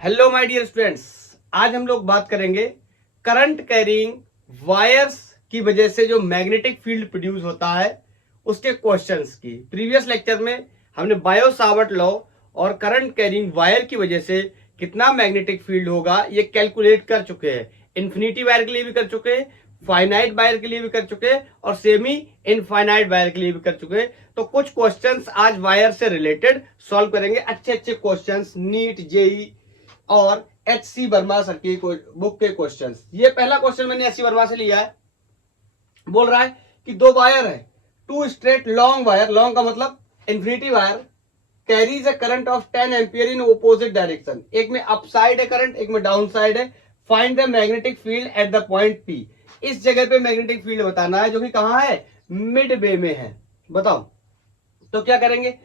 Hello my dear students, आज हम लोग बात करेंगे करंट कैरिंग वायर्स की वजह से जो मैग्नेटिक फील्ड प्रोड्यूस होता है उसके क्वेश्चंस की। प्रीवियस लेक्चर में हमने बायो सावर्ट लॉ और करंट कैरिंग वायर की वजह से कितना मैग्नेटिक फील्ड होगा ये कैलकुलेट कर चुके हैं। इन्फिनिटी वायर के लिए भी कर चुके हैं, फाइनाइट वायर के लिए भी कर चुके हैं और सेमी इनफाइनाइट वायर के लिए भी कर चुके हैं। तो कुछ क्वेश्चंस आज वायर से रिलेटेड सॉल्व करेंगे, अच्छे अच्छे क्वेश्चंस, नीट, जेई और एच.सी. वर्मा सर की बुक के क्वेश्चंस। ये पहला क्वेश्चन मैंने एच.सी. वर्मा से लिया है। बोल रहा है कि दो वायर है, two straight long wire, long का मतलब infinity wire, carries a current of 10 ampere in opposite direction. एक में अपसाइड है करंट, एक में डाउन साइड है। Find the magnetic field at the point P. इस जगह पे मैग्नेटिक फील्ड बताना है जो कि कहां है, मिड वे में है। बताओ तो क्या करेंगे,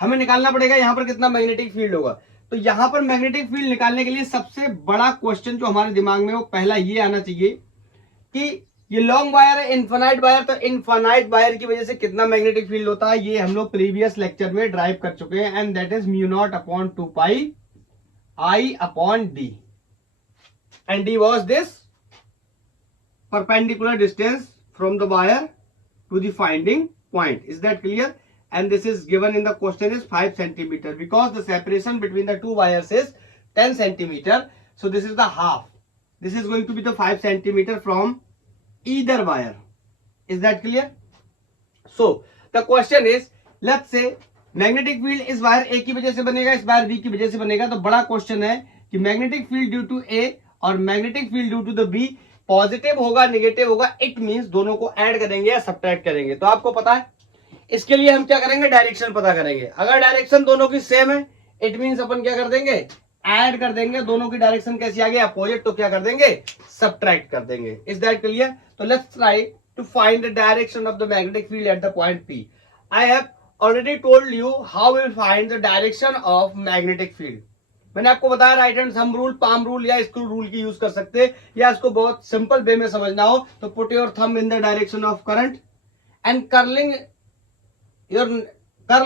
हमें निकालना पड़ेगा यहां पर कितना मैग्नेटिक फील्ड होगा। तो यहां पर मैग्नेटिक फील्ड निकालने के लिए सबसे बड़ा क्वेश्चन जो हमारे दिमाग में वो पहला ये आना चाहिए कि ये लॉन्ग वायर है, इनफाइनाइट वायर, तो इनफाइनाइट वायर की वजह से कितना मैग्नेटिक फील्ड होता है ये हम लोग प्रीवियस लेक्चर में ड्राइव कर चुके हैं, and that is mu naught upon 2 pi I upon D, and D was this perpendicular distance from the wire to the finding point. Is that clear? And this is given in the question is 5 centimeter because the separation between the two wires is 10 centimeter. So this is the half. This is going to be the 5 centimeter from either wire. Is that clear? So the question is, let's say magnetic field इस wire A की वजह से बनेगा, इस wire B की वजह से बनेगा। तो बड़ा क्वेश्चन है कि magnetic field due to A और magnetic field due to the B positive होगा, निगेटिव होगा। इट मींस दोनों को ऐड करेंगे या सब्ट्रैक्ट करेंगे। तो आपको पता है इसके लिए हम क्या करेंगे, डायरेक्शन पता करेंगे। अगर डायरेक्शन दोनों की सेम है इट मींस अपन क्या कर देंगे, ऐड कर देंगे। दोनों की डायरेक्शन कैसी आ गई, अपोजिट, तो क्या कर देंगे, सब्ट्रैक्ट कर देंगे। Is that clear? तो let's try to find the direction of the magnetic field at the point P. I have already told you how will find the direction of magnetic field. मैंने आपको बताया right hand thumb rule, palm rule या screw rule की use कर सकते हैं, या इसको बहुत सिंपल वे में समझना हो तो put your thumb in the direction of current and curl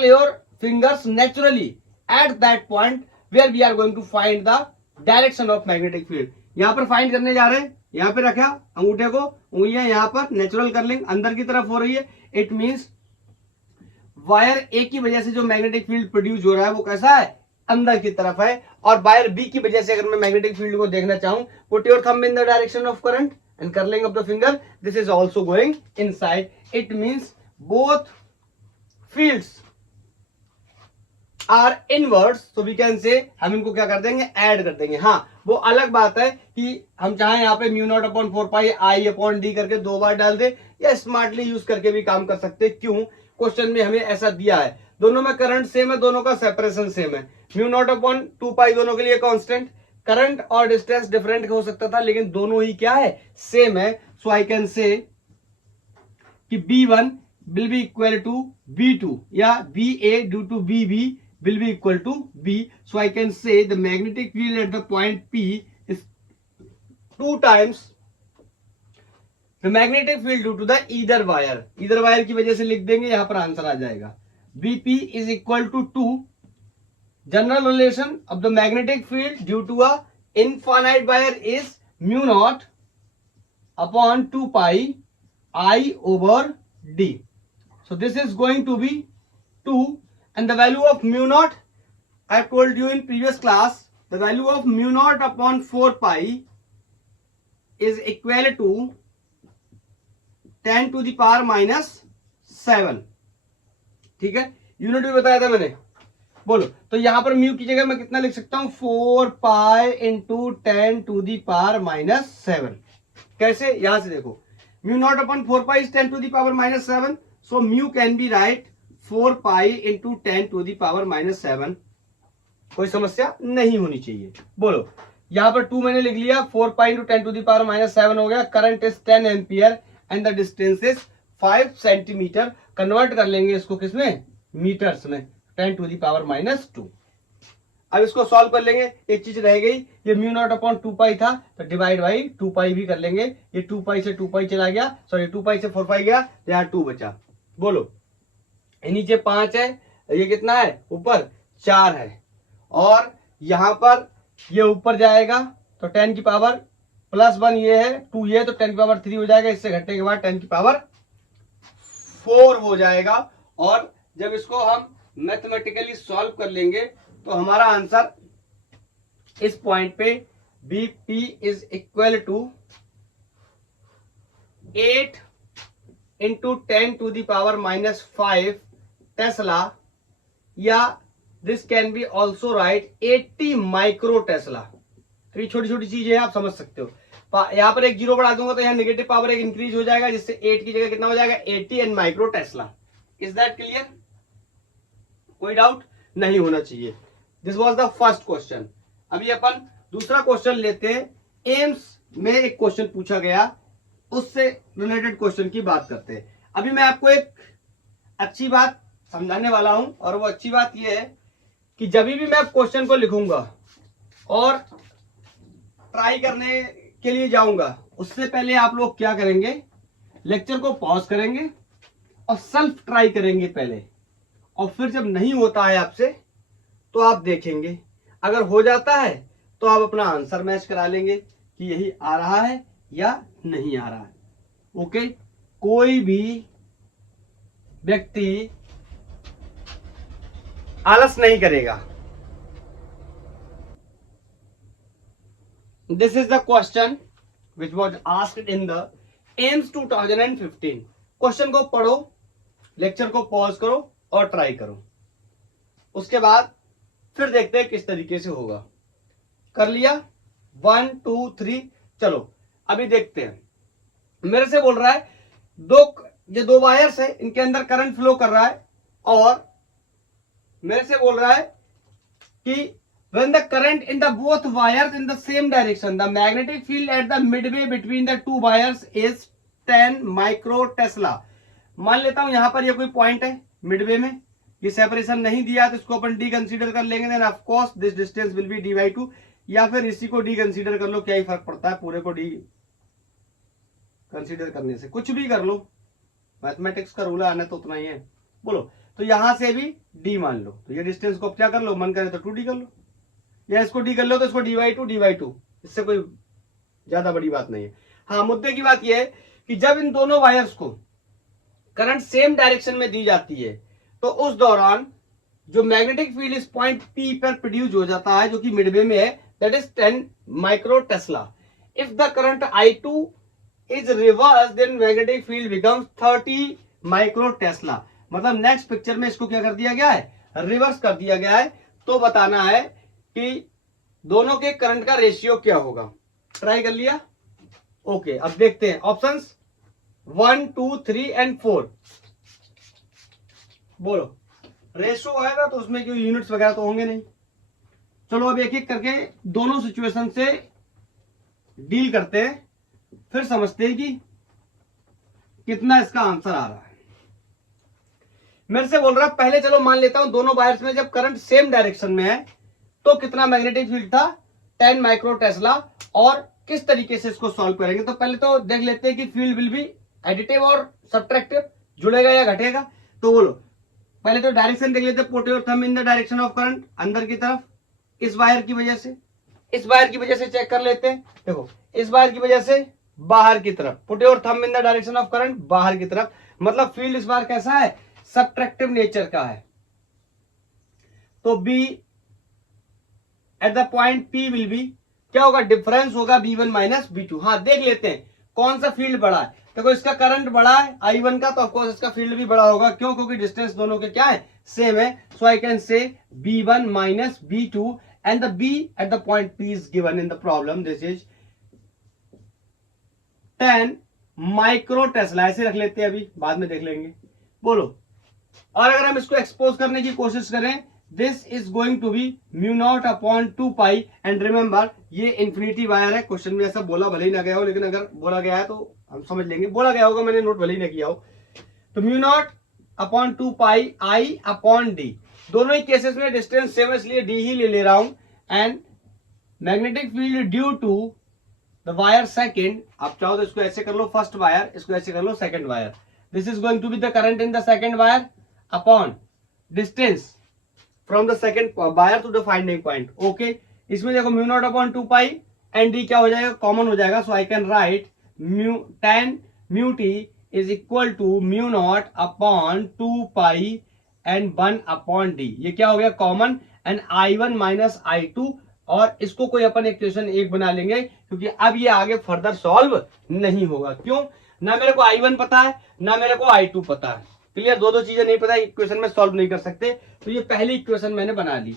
your fingers naturally at that point where we are going to find the direction of magnetic field. यहां पर फाइंड करने जा रहे हैं, यहां पे रखा अंगूठे को, उंगलियां यहां पर, नेचुरल कर्लिंग अंदर की तरफ हो रही है। इट मींस वायर ए की वजह से जो मैग्नेटिक फील्ड प्रोड्यूस हो रहा है वो कैसा है, अंदर की तरफ है। और वायर बी की वजह से अगर मैं मैग्नेटिक फील्ड को देखना चाहूं, put your thumb in the direction of current and curling of the finger, this is also going inside. It means both fields are inwards, so we can say हम इनको क्या कर देंगे, ऐड कर देंगे। हाँ, वो अलग बात है कि हम चाहे यहाँ पे mu naught upon 4 pi I upon D करके 2 बार डाल दे, या स्मार्टली यूज करके भी काम कर सकते। क्यों, क्वेश्चन में हमें ऐसा दिया है, दोनों में करंट सेम है, दोनों का सेपरेशन सेम है। म्यू नॉट अपॉन 2 पाई दोनों के लिए कांस्टेंट, करंट और डिस्टेंस डिफरेंट हो सकता था लेकिन दोनों ही क्या है, सेम है। सो आई कैन से कि B1 will be equal to B2 या BA due to BB will be equal to B. So I can say the magnetic field at the point P is 2 times the magnetic field due to the either wire. Either wire की वजह से लिख देंगे, यहां पर answer आ जाएगा। BP is equal to 2 general relation of the magnetic field due to a infinite wire is mu naught upon 2 pi I over D. So this is going to be 2, and the value of mu naught, I have told you in previous class, the value of mu naught upon 4 pi is equal to 10 to the power minus 7. ठीक है, unit भी बताया था मैंने। बोलो तो यहां पर म्यू की जगह मैं कितना लिख सकता हूं, 4 pi into 10 to the power minus 7। कैसे, यहां से देखो, mu naught upon 4 pi is 10 to the power minus 7, so mu can be write 4 pi into 10 to the power minus 7। कोई समस्या नहीं होनी चाहिए। बोलो यहां पर 2 मैंने लिख लिया, 4 pi into 10 to the power minus 7 हो गया। Current is 10 ampere and the distance is 5 centimetre. Convert कर लेंगे इसको किसमें, मीटर्स में, 10 टू दी पावर माइनस 2। अब इसको सॉल्व कर लेंगे, एक चीज रह गई, ये म्यू नॉट अपॉन 2 पाई था तो डिवाइड बाई 2 पाई भी कर लेंगे। ये 2 पाई से 2 पाई चला गया, सॉरी 2 पाई से 4 पाई गया, यहाँ 2 बचा। बोलो नीचे 5 है, ये कितना है, ऊपर 4 है, और यहां पर ये ऊपर जाएगा तो 10 की पावर +1 ये है, 2 ये है, तो 10 की पावर 3 हो जाएगा। इससे घटने के बाद 10 की पावर 4 हो जाएगा। और जब इसको हम मैथमेटिकली सॉल्व कर लेंगे तो हमारा आंसर इस पॉइंट पे Bp is equal to 8 into 10 to the power -5 tesla, या this can be also write 80 micro tesla. तो ये छोटी छोटी चीजें आप समझ सकते हो। यहां पर एक जीरो बढ़ा दूंगा तो यहाँ नेगेटिव पावर एक इंक्रीज हो जाएगा, जिससे 8 की जगह कितना हो जाएगा 80 and micro Tesla. Is that clear? कोई डाउट नहीं होना चाहिए। This was the first question. अभी अपन दूसरा क्वेश्चन लेते हैं। एम्स में एक क्वेश्चन पूछा गया, उससे रिलेटेड क्वेश्चन की बात करते हैं। अभी मैं आपको एक अच्छी बात समझाने वाला हूं, और वो अच्छी बात यह है कि जब भी मैं क्वेश्चन को लिखूंगा और ट्राई करने के लिए जाऊंगा, उससे पहले आप लोग क्या करेंगे, लेक्चर को पॉज करेंगे और सेल्फ ट्राई करेंगे पहले, और फिर जब नहीं होता है आपसे तो आप देखेंगे। अगर हो जाता है तो आप अपना आंसर मैच करा लेंगे कि यही आ रहा है या नहीं आ रहा है। ओके, कोई भी व्यक्ति आलस नहीं करेगा। This is the question which was asked in the AIIMS 2015। Question को पढ़ो, लेक्चर को पॉज करो और ट्राई करो, उसके बाद फिर देखते हैं किस तरीके से होगा। कर लिया? 1 2 3, चलो अभी देखते हैं। मेरे से बोल रहा है ये दो वायर्स है, इनके अंदर करंट फ्लो कर रहा है, और मेरे से बोल रहा है कि when the current in the both wires in the same direction, the magnetic field at the midway between the two wires is 10 micro Tesla. मान लेता हूं यहां पर ये कोई पॉइंट है मिडवे में, ये सेपरेशन नहीं दिया तो इसको अपन डी कंसीडर कर लेंगे। Then of course this distance will be d/2, या फिर इसी को डी कंसीडर कर लो, क्या ही फर्क पड़ता है, पूरे को डी कंसीडर करने से, कुछ भी कर लो, मैथमेटिक्स का रूल आना तो उतना ही है। बोलो, तो यहां से भी डी मान लो, तो ये डिस्टेंस को क्या कर लो, मन करे तो 2d कर लो, या इसको डी कर लो तो इसको d/2, इससे कोई ज्यादा बड़ी बात नहीं है। हाँ, मुद्दे की बात यह है कि जब इन दोनों वायर्स को करंट सेम डायरेक्शन में दी जाती है तो उस दौरान जो मैग्नेटिक फील्ड इस पॉइंट P पर प्रोड्यूस हो जाता है, जो कि मिडवे में है, that is 10 micro tesla. If the current I2 is reverse, then magnetic field becomes 30 micro tesla. मतलब नेक्स्ट पिक्चर में इसको क्या कर दिया गया है, रिवर्स कर दिया गया है। तो बताना है कि दोनों के करंट का रेशियो क्या होगा। ट्राई कर लिया? ओके, अब देखते हैं ऑप्शंस 1 2 3 एंड 4। बोलो, रेशियो आएगा तो उसमें कोई यूनिट्स वगैरह तो होंगे नहीं। चलो अब एक एक करके दोनों सिचुएशन से डील करते हैं, फिर समझते हैं कि कितना इसका आंसर आ रहा है। मेरे से बोल रहा है, पहले चलो मान लेता हूं दोनों वायर्स में जब करंट सेम डायरेक्शन में है तो कितना मैग्नेटिक फील्ड था, 10 माइक्रो टेस्ला। और किस तरीके से इसको सॉल्व करेंगे, तो पहले तो देख लेते हैं कि फील्ड विल बी एडिटिव और सब्ट्रैक्टिव, जुड़ेगा या घटेगा। तो बोलो, पहले तो डायरेक्शन देख लेते हैं, put your thumb in the direction of current, अंदर की तरफ, इस वायर की वजह से, इस वायर की वजह से चेक कर लेते हैं। देखो, इस वायर की वजह से बाहर की तरफ, put your thumb in the direction of current, बाहर की तरफ, मतलब फील्ड इस बार कैसा है, सब्ट्रैक्टिव नेचर का है। तो B at the point P will be, क्या होगा, डिफरेंस होगा B1 माइनस B2। हाँ, देख लेते हैं कौन सा फील्ड बड़ा है। देखो, इसका करंट बड़ा है I1 का, तो ऑफकोर्स इसका फील्ड भी बड़ा होगा। क्यों? क्योंकि डिस्टेंस दोनों के क्या है, सेम है। सो आई कैन से B1 minus B2 and the B eight the point P is given in the problem, this is 10 micro Tesla. ऐसे रख लेते हैं, अभी बाद में देख लेंगे। बोलो, और अगर हम इसको एक्सपोज करने की कोशिश करें, this is going to be μ0/2π। And remember, ये इंफिनिटी वायर है। क्वेश्चन में ऐसा बोला भले ही ना गया हो, लेकिन अगर बोला गया है तो हम समझ लेंगे, बोला गया होगा, मैंने नोट भले ही ना किया हो। तो μ0/2πI/d, दोनों ही केसेस में डिस्टेंस सेम है, इसलिए d ही ले रहा हूं। And magnetic field due to the wire second, आप चाहो तो इसको ऐसे कर लो फर्स्ट वायर, इसको ऐसे कर लो second wire. This is going to be the current in the second wire upon distance from the second wire to the finding point. Okay, इसमें देखो mu naught upon 2 pi and d क्या हो जाएगा, common हो जाएगा. So I can write tan mu t is equal to mu naught upon 2 pi and 1 upon d. ये क्या हो गया, common. And I1 minus I2, और इसको कोई अपन इक्वेशन 1 बना लेंगे क्योंकि अब ये आगे फर्दर सॉल्व नहीं होगा. क्यों, ना मेरे को I1 पता है ना मेरे को I2 पता है. क्लियर, दो चीजें नहीं पता, इक्वेशन में सॉल्व नहीं कर सकते. तो ये पहली इक्वेशन मैंने बना ली.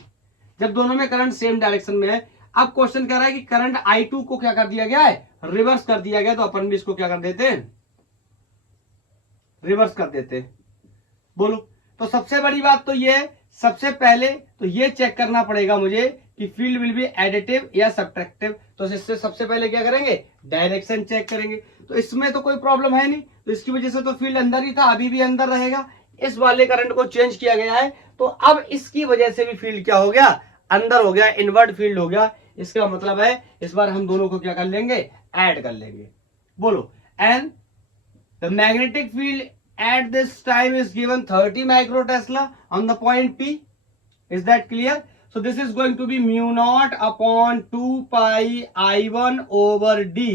जब दोनों में करंट सेम डायरेक्शन में है, अब क्वेश्चन कह रहा है कि करंट I2 को क्या कर दिया गया है, रिवर्स कर दिया गया. तो अपन भी इसको क्या कर देते हैं, रिवर्स कर देते हैं. बोलो. तो सबसे बड़ी बात तो ये है, सबसे पहले तो ये चेक करना पड़ेगा मुझे कि फील्ड विल बी एडिटिव या सब्ट्रैक्टिव. तो इससे सबसे पहले क्या करेंगे, डायरेक्शन चेक करेंगे. तो इसमें तो कोई प्रॉब्लम है नहीं, तो इसकी वजह से तो फील्ड अंदर ही था, अभी भी अंदर रहेगा. इस वाले करंट को चेंज किया गया है, तो अब इसकी वजह से भी फील्ड क्या हो गया, अंदर हो गया, इनवर्ट फील्ड हो गया. इसका मतलब है इस बार हम दोनों को क्या कर लेंगे, ऐड कर लेंगे. बोलो. And the magnetic field at this time is given 30 microtesla on the point P. Is that clear? So this is going to be mu naught upon 2 pi I1 over D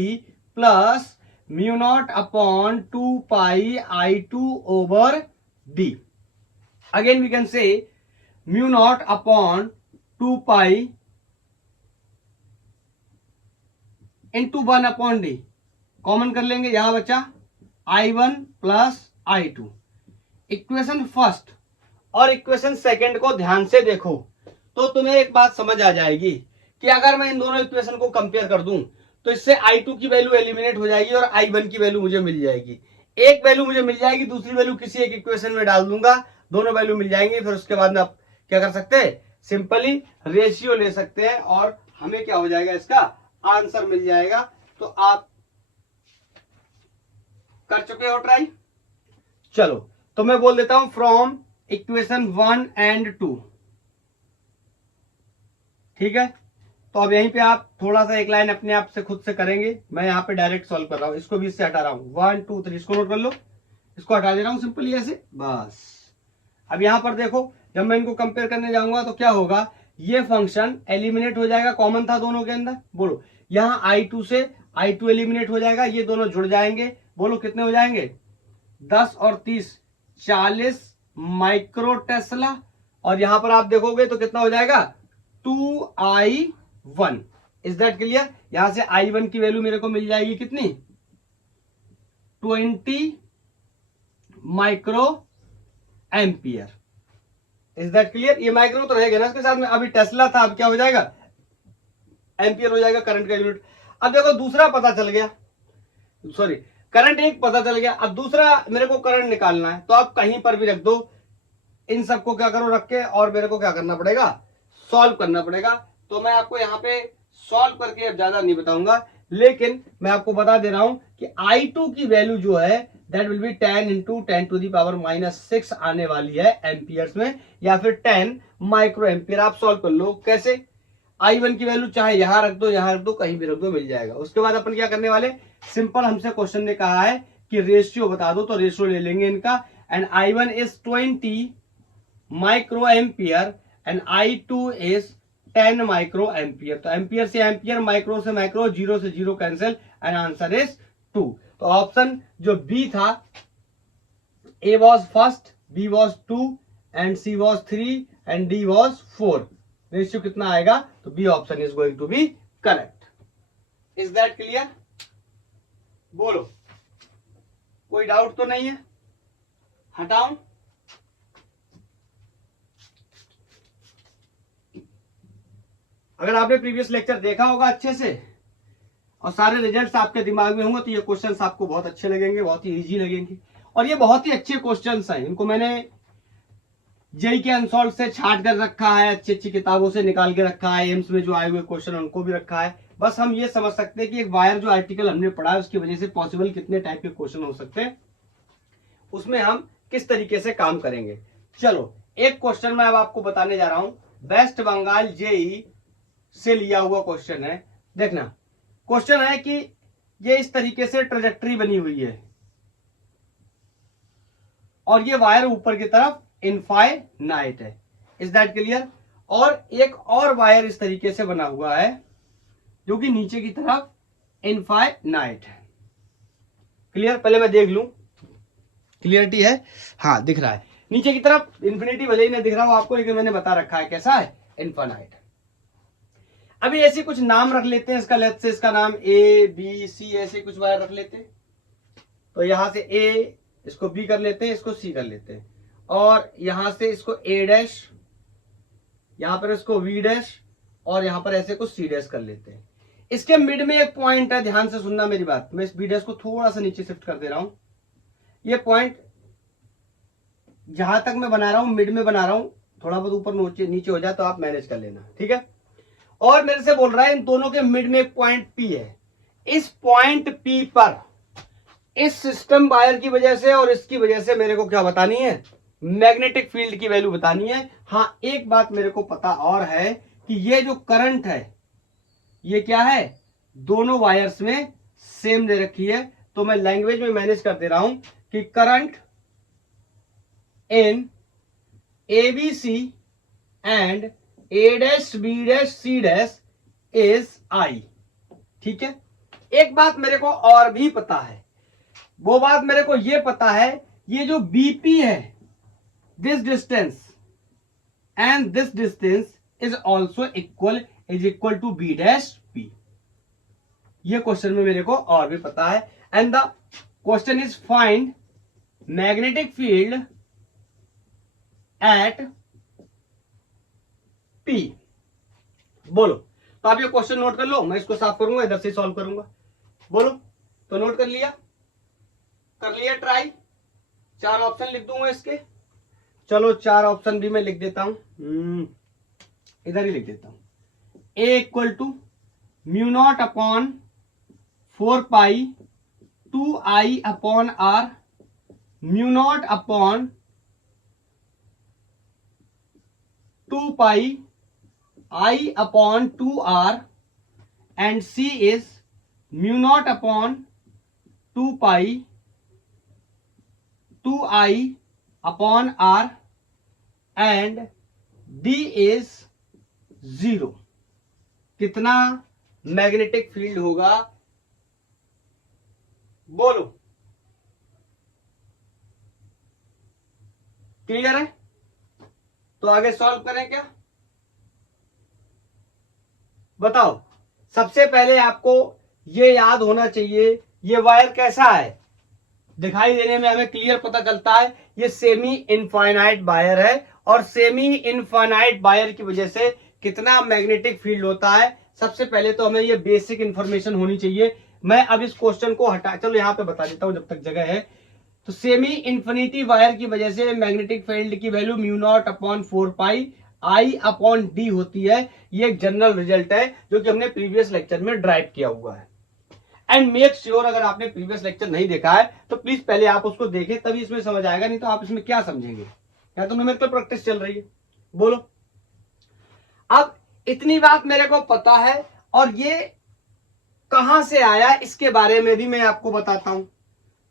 plus mu naught upon 2 pi I2 over D. Again we can say mu naught upon 2 pi into 1 upon D. Common कर लेंगे, यहां बचा I1 plus I2. Equation first और equation second को ध्यान से देखो तो तुम्हें एक बात समझ आ जाएगी कि अगर मैं इन दोनों इक्वेशन को कंपेयर कर दूं तो इससे I2 की वैल्यू एलिमिनेट हो जाएगी और I1 की वैल्यू मुझे मिल जाएगी. एक वैल्यू मुझे मिल जाएगी, दूसरी वैल्यू किसी एक इक्वेशन में डाल दूंगा, दोनों वैल्यू मिल जाएंगी. फिर उसके बाद में आप क्या कर सकते हैं, सिंपली रेशियो ले सकते हैं और हमें क्या हो जाएगा, इसका आंसर मिल जाएगा. तो आप कर चुके हो ट्राई. चलो, तो मैं बोल देता हूं फ्रॉम इक्वेशन 1 एंड 2. ठीक है, तो अब यहीं पे आप थोड़ा सा एक लाइन अपने आप से खुद से करेंगे. मैं यहां पे डायरेक्ट सॉल्व कर रहा हूं, इसको भी इससे हटा रहा हूं. 1 2 3 इसको नोट कर लो, इसको हटा दे रहा हूं सिंपली ऐसे, बस. अब यहां पर देखो, जब मैं इनको कंपेयर करने जाऊंगा तो क्या होगा, ये फंक्शन एलिमिनेट हो जाएगा, कॉमन था दोनों के अंदर. बोलो, यहां I2 से I2 एलिमिनेट हो जाएगा, ये दोनों जुड़ जाएंगे. बोलो कितने हो जाएंगे, 10 और 30 40 माइक्रो टेस्ला. और यहां पर आप देखोगे तो कितना हो जाएगा, 2I1. Is that clear. यहां से I1 की वैल्यू मेरे को मिल जाएगी कितनी, 20 micro ampere. Is that clear. ये माइक्रो तो रहेगा ना इसके साथ में, अभी टेस्ला था, अब क्या हो जाएगा, एम्पियर हो जाएगा करंट का यूनिट. अब देखो दूसरा पता चल गया, सॉरी करंट एक पता चल गया. अब दूसरा मेरे को करंट निकालना है, तो आप कहीं पर भी रख दो, इन सबको क्या करो रख के, और मेरे को क्या करना पड़ेगा, सॉल्व करना पड़ेगा. तो मैं आपको यहाँ पे सॉल्व करके अब ज्यादा नहीं बताऊंगा, लेकिन मैं आपको बता दे रहा हूं कि I2 की वैल्यू जो है that will be 10 into 10 to the power -6 आने वाली है एम्पियर्स में, या फिर 10 माइक्रो एम्पियर. आप सॉल्व कर लो. कैसे, I1 की वैल्यू चाहे यहां रख दो, यहां रख दो, कहीं भी रख दो, मिल जाएगा. उसके बाद अपन क्या करने वाले, सिंपल हमसे क्वेश्चन ने कहा है कि रेशियो बता दो, तो रेशियो ले लेंगे इनका. And I1 is 20 micro ampere and I2 is 10 micro ampere. तो एम्पियर से एम्पियर, माइक्रो से माइक्रो, 0 से 0 कैंसिल, एंड आंसर इज 2. तो ऑप्शन जो बी था, A was first, B was 2 and C was 3 and D was 4. Ratio कितना आएगा, तो B option is going to be correct. Is that clear. बोलो, कोई डाउट तो नहीं है, हटाऊं. अगर आपने प्रीवियस लेक्चर देखा होगा अच्छे से और सारे रिजल्ट्स आपके दिमाग में होंगे तो ये क्वेश्चंस आपको बहुत अच्छे लगेंगे, बहुत ही इजी लगेंगे. और ये बहुत ही अच्छे क्वेश्चंस हैं, इनको मैंने जेई के अनसॉल्व से छाट कर रखा है, अच्छी अच्छी किताबों से निकाल के रखा है, एम्स में जो आए हुए क्वेश्चन उनको भी रखा है. बस हम ये समझ सकते हैं कि एक वायर जो आर्टिकल हमने पढ़ा है उसकी वजह से पॉसिबल कितने टाइप के क्वेश्चन हो सकते हैं, उसमें हम किस तरीके से काम करेंगे. चलो, एक क्वेश्चन मैं अब आपको बताने जा रहा हूं, वेस्ट बंगाल जेई से लिया हुआ क्वेश्चन है. देखना, क्वेश्चन है कि ये इस तरीके से ट्रेजेक्टरी बनी हुई है और ये वायर ऊपर की तरफ इनफाइनाइट है. Is that clear. और एक और वायर इस तरीके से बना हुआ है जो कि नीचे की तरफ इनफाइनाइट है। क्लियर? पहले मैं देख लूं, क्लियरिटी है? हाँ दिख रहा है नीचे की तरफ इन्फिनिटी, भले ही नहीं दिख रहा हो आपको, लेकिन मैंने बता रखा है कैसा है, इनफाइनाइट। अभी ऐसे कुछ नाम रख लेते हैं इसका, लेफ्ट से इसका नाम ए बी सी, ऐसे कुछ वायर रख लेते हैं। तो यहां से ए, इसको बी कर लेते हैं, इसको सी कर लेते हैं, और यहां से इसको ए डैश, यहां पर इसको वी डैश, और यहां पर ऐसे कुछ सी डैश कर लेते हैं। इसके मिड में एक पॉइंट है, ध्यान से सुनना मेरी बात, मैं इस बी डैश को थोड़ा सा नीचे शिफ्ट कर दे रहा हूं। ये पॉइंट जहां तक मैं बना रहा हूं मिड में बना रहा हूं, थोड़ा बहुत ऊपर नीचे हो जाए तो आप मैनेज कर लेना, ठीक है। और मेरे से बोल रहा है इन दोनों के मिड में एक पॉइंट पी है। इस पॉइंट पी पर इस सिस्टम वायर की वजह से और इसकी वजह से मेरे को क्या बतानी है, मैग्नेटिक फील्ड की वैल्यू बतानी है। हाँ एक बात मेरे को पता और है कि ये जो करंट है ये क्या है, दोनों वायर्स में सेम दे रखी है। तो मैं लैंग्वेज में मैनेज कर दे रहा हूं कि current in ABC and A dash B dash C dash is I। ठीक है, एक बात मेरे को और भी पता है, वो बात मेरे को ये पता है, ये जो BP है, this distance and this distance is also equal to B dash P। ये क्वेश्चन में मेरे को और भी पता है। And the question is find magnetic field at P। बोलो, तो आप ये क्वेश्चन नोट कर लो, मैं इसको साफ करूंगा, इधर से सॉल्व करूंगा। बोलो, तो नोट कर लिया ट्राई। 4 ऑप्शन लिख दूंगा इसके, चलो 4 ऑप्शन भी मैं लिख देता हूं, इधर ही लिख देता हूं। A equal to mu naught upon 4 pi 2I upon R, mu naught upon 2 pi I upon 2R, and C is mu naught upon 2 pi 2I upon R, and D is 0। कितना मैग्नेटिक फील्ड होगा, बोलो। Clear है? तो आगे solve करें क्या, बताओ। सबसे पहले आपको ये याद होना चाहिए, ये वायर कैसा है, दिखाई देने में हमें क्लियर पता चलता है ये सेमी इनफाइनाइट वायर है, और सेमी इनफाइनाइट वायर की वजह से कितना मैग्नेटिक फील्ड होता है। सबसे पहले तो हमें ये बेसिक इंफॉर्मेशन होनी चाहिए। मैं अब इस क्वेश्चन को हटा, चलो यहां पे बता देता हूं जब तक जगह है। तो सेमी इंफिनिटी वायर की वजह से मैग्नेटिक फील्ड की value mu naught upon 4 pi I upon D होती है। ये एक जनरल रिजल्ट है जो कि हमने प्रीवियस लेक्चर में ड्राइव किया हुआ है। एंड मेक श्योर अगर आपने प्रीवियस लेक्चर नहीं देखा है तो प्लीज पहले आप उसको देखें, तभी इसमें समझ आएगा, नहीं तो आप इसमें क्या समझेंगे। या तो न्यूमेरिकल प्रैक्टिस चल रही है। बोलो, अब इतनी बात मेरे को पता है, और ये कहां से आया इसके बारे में भी मैं आपको बताता हूं,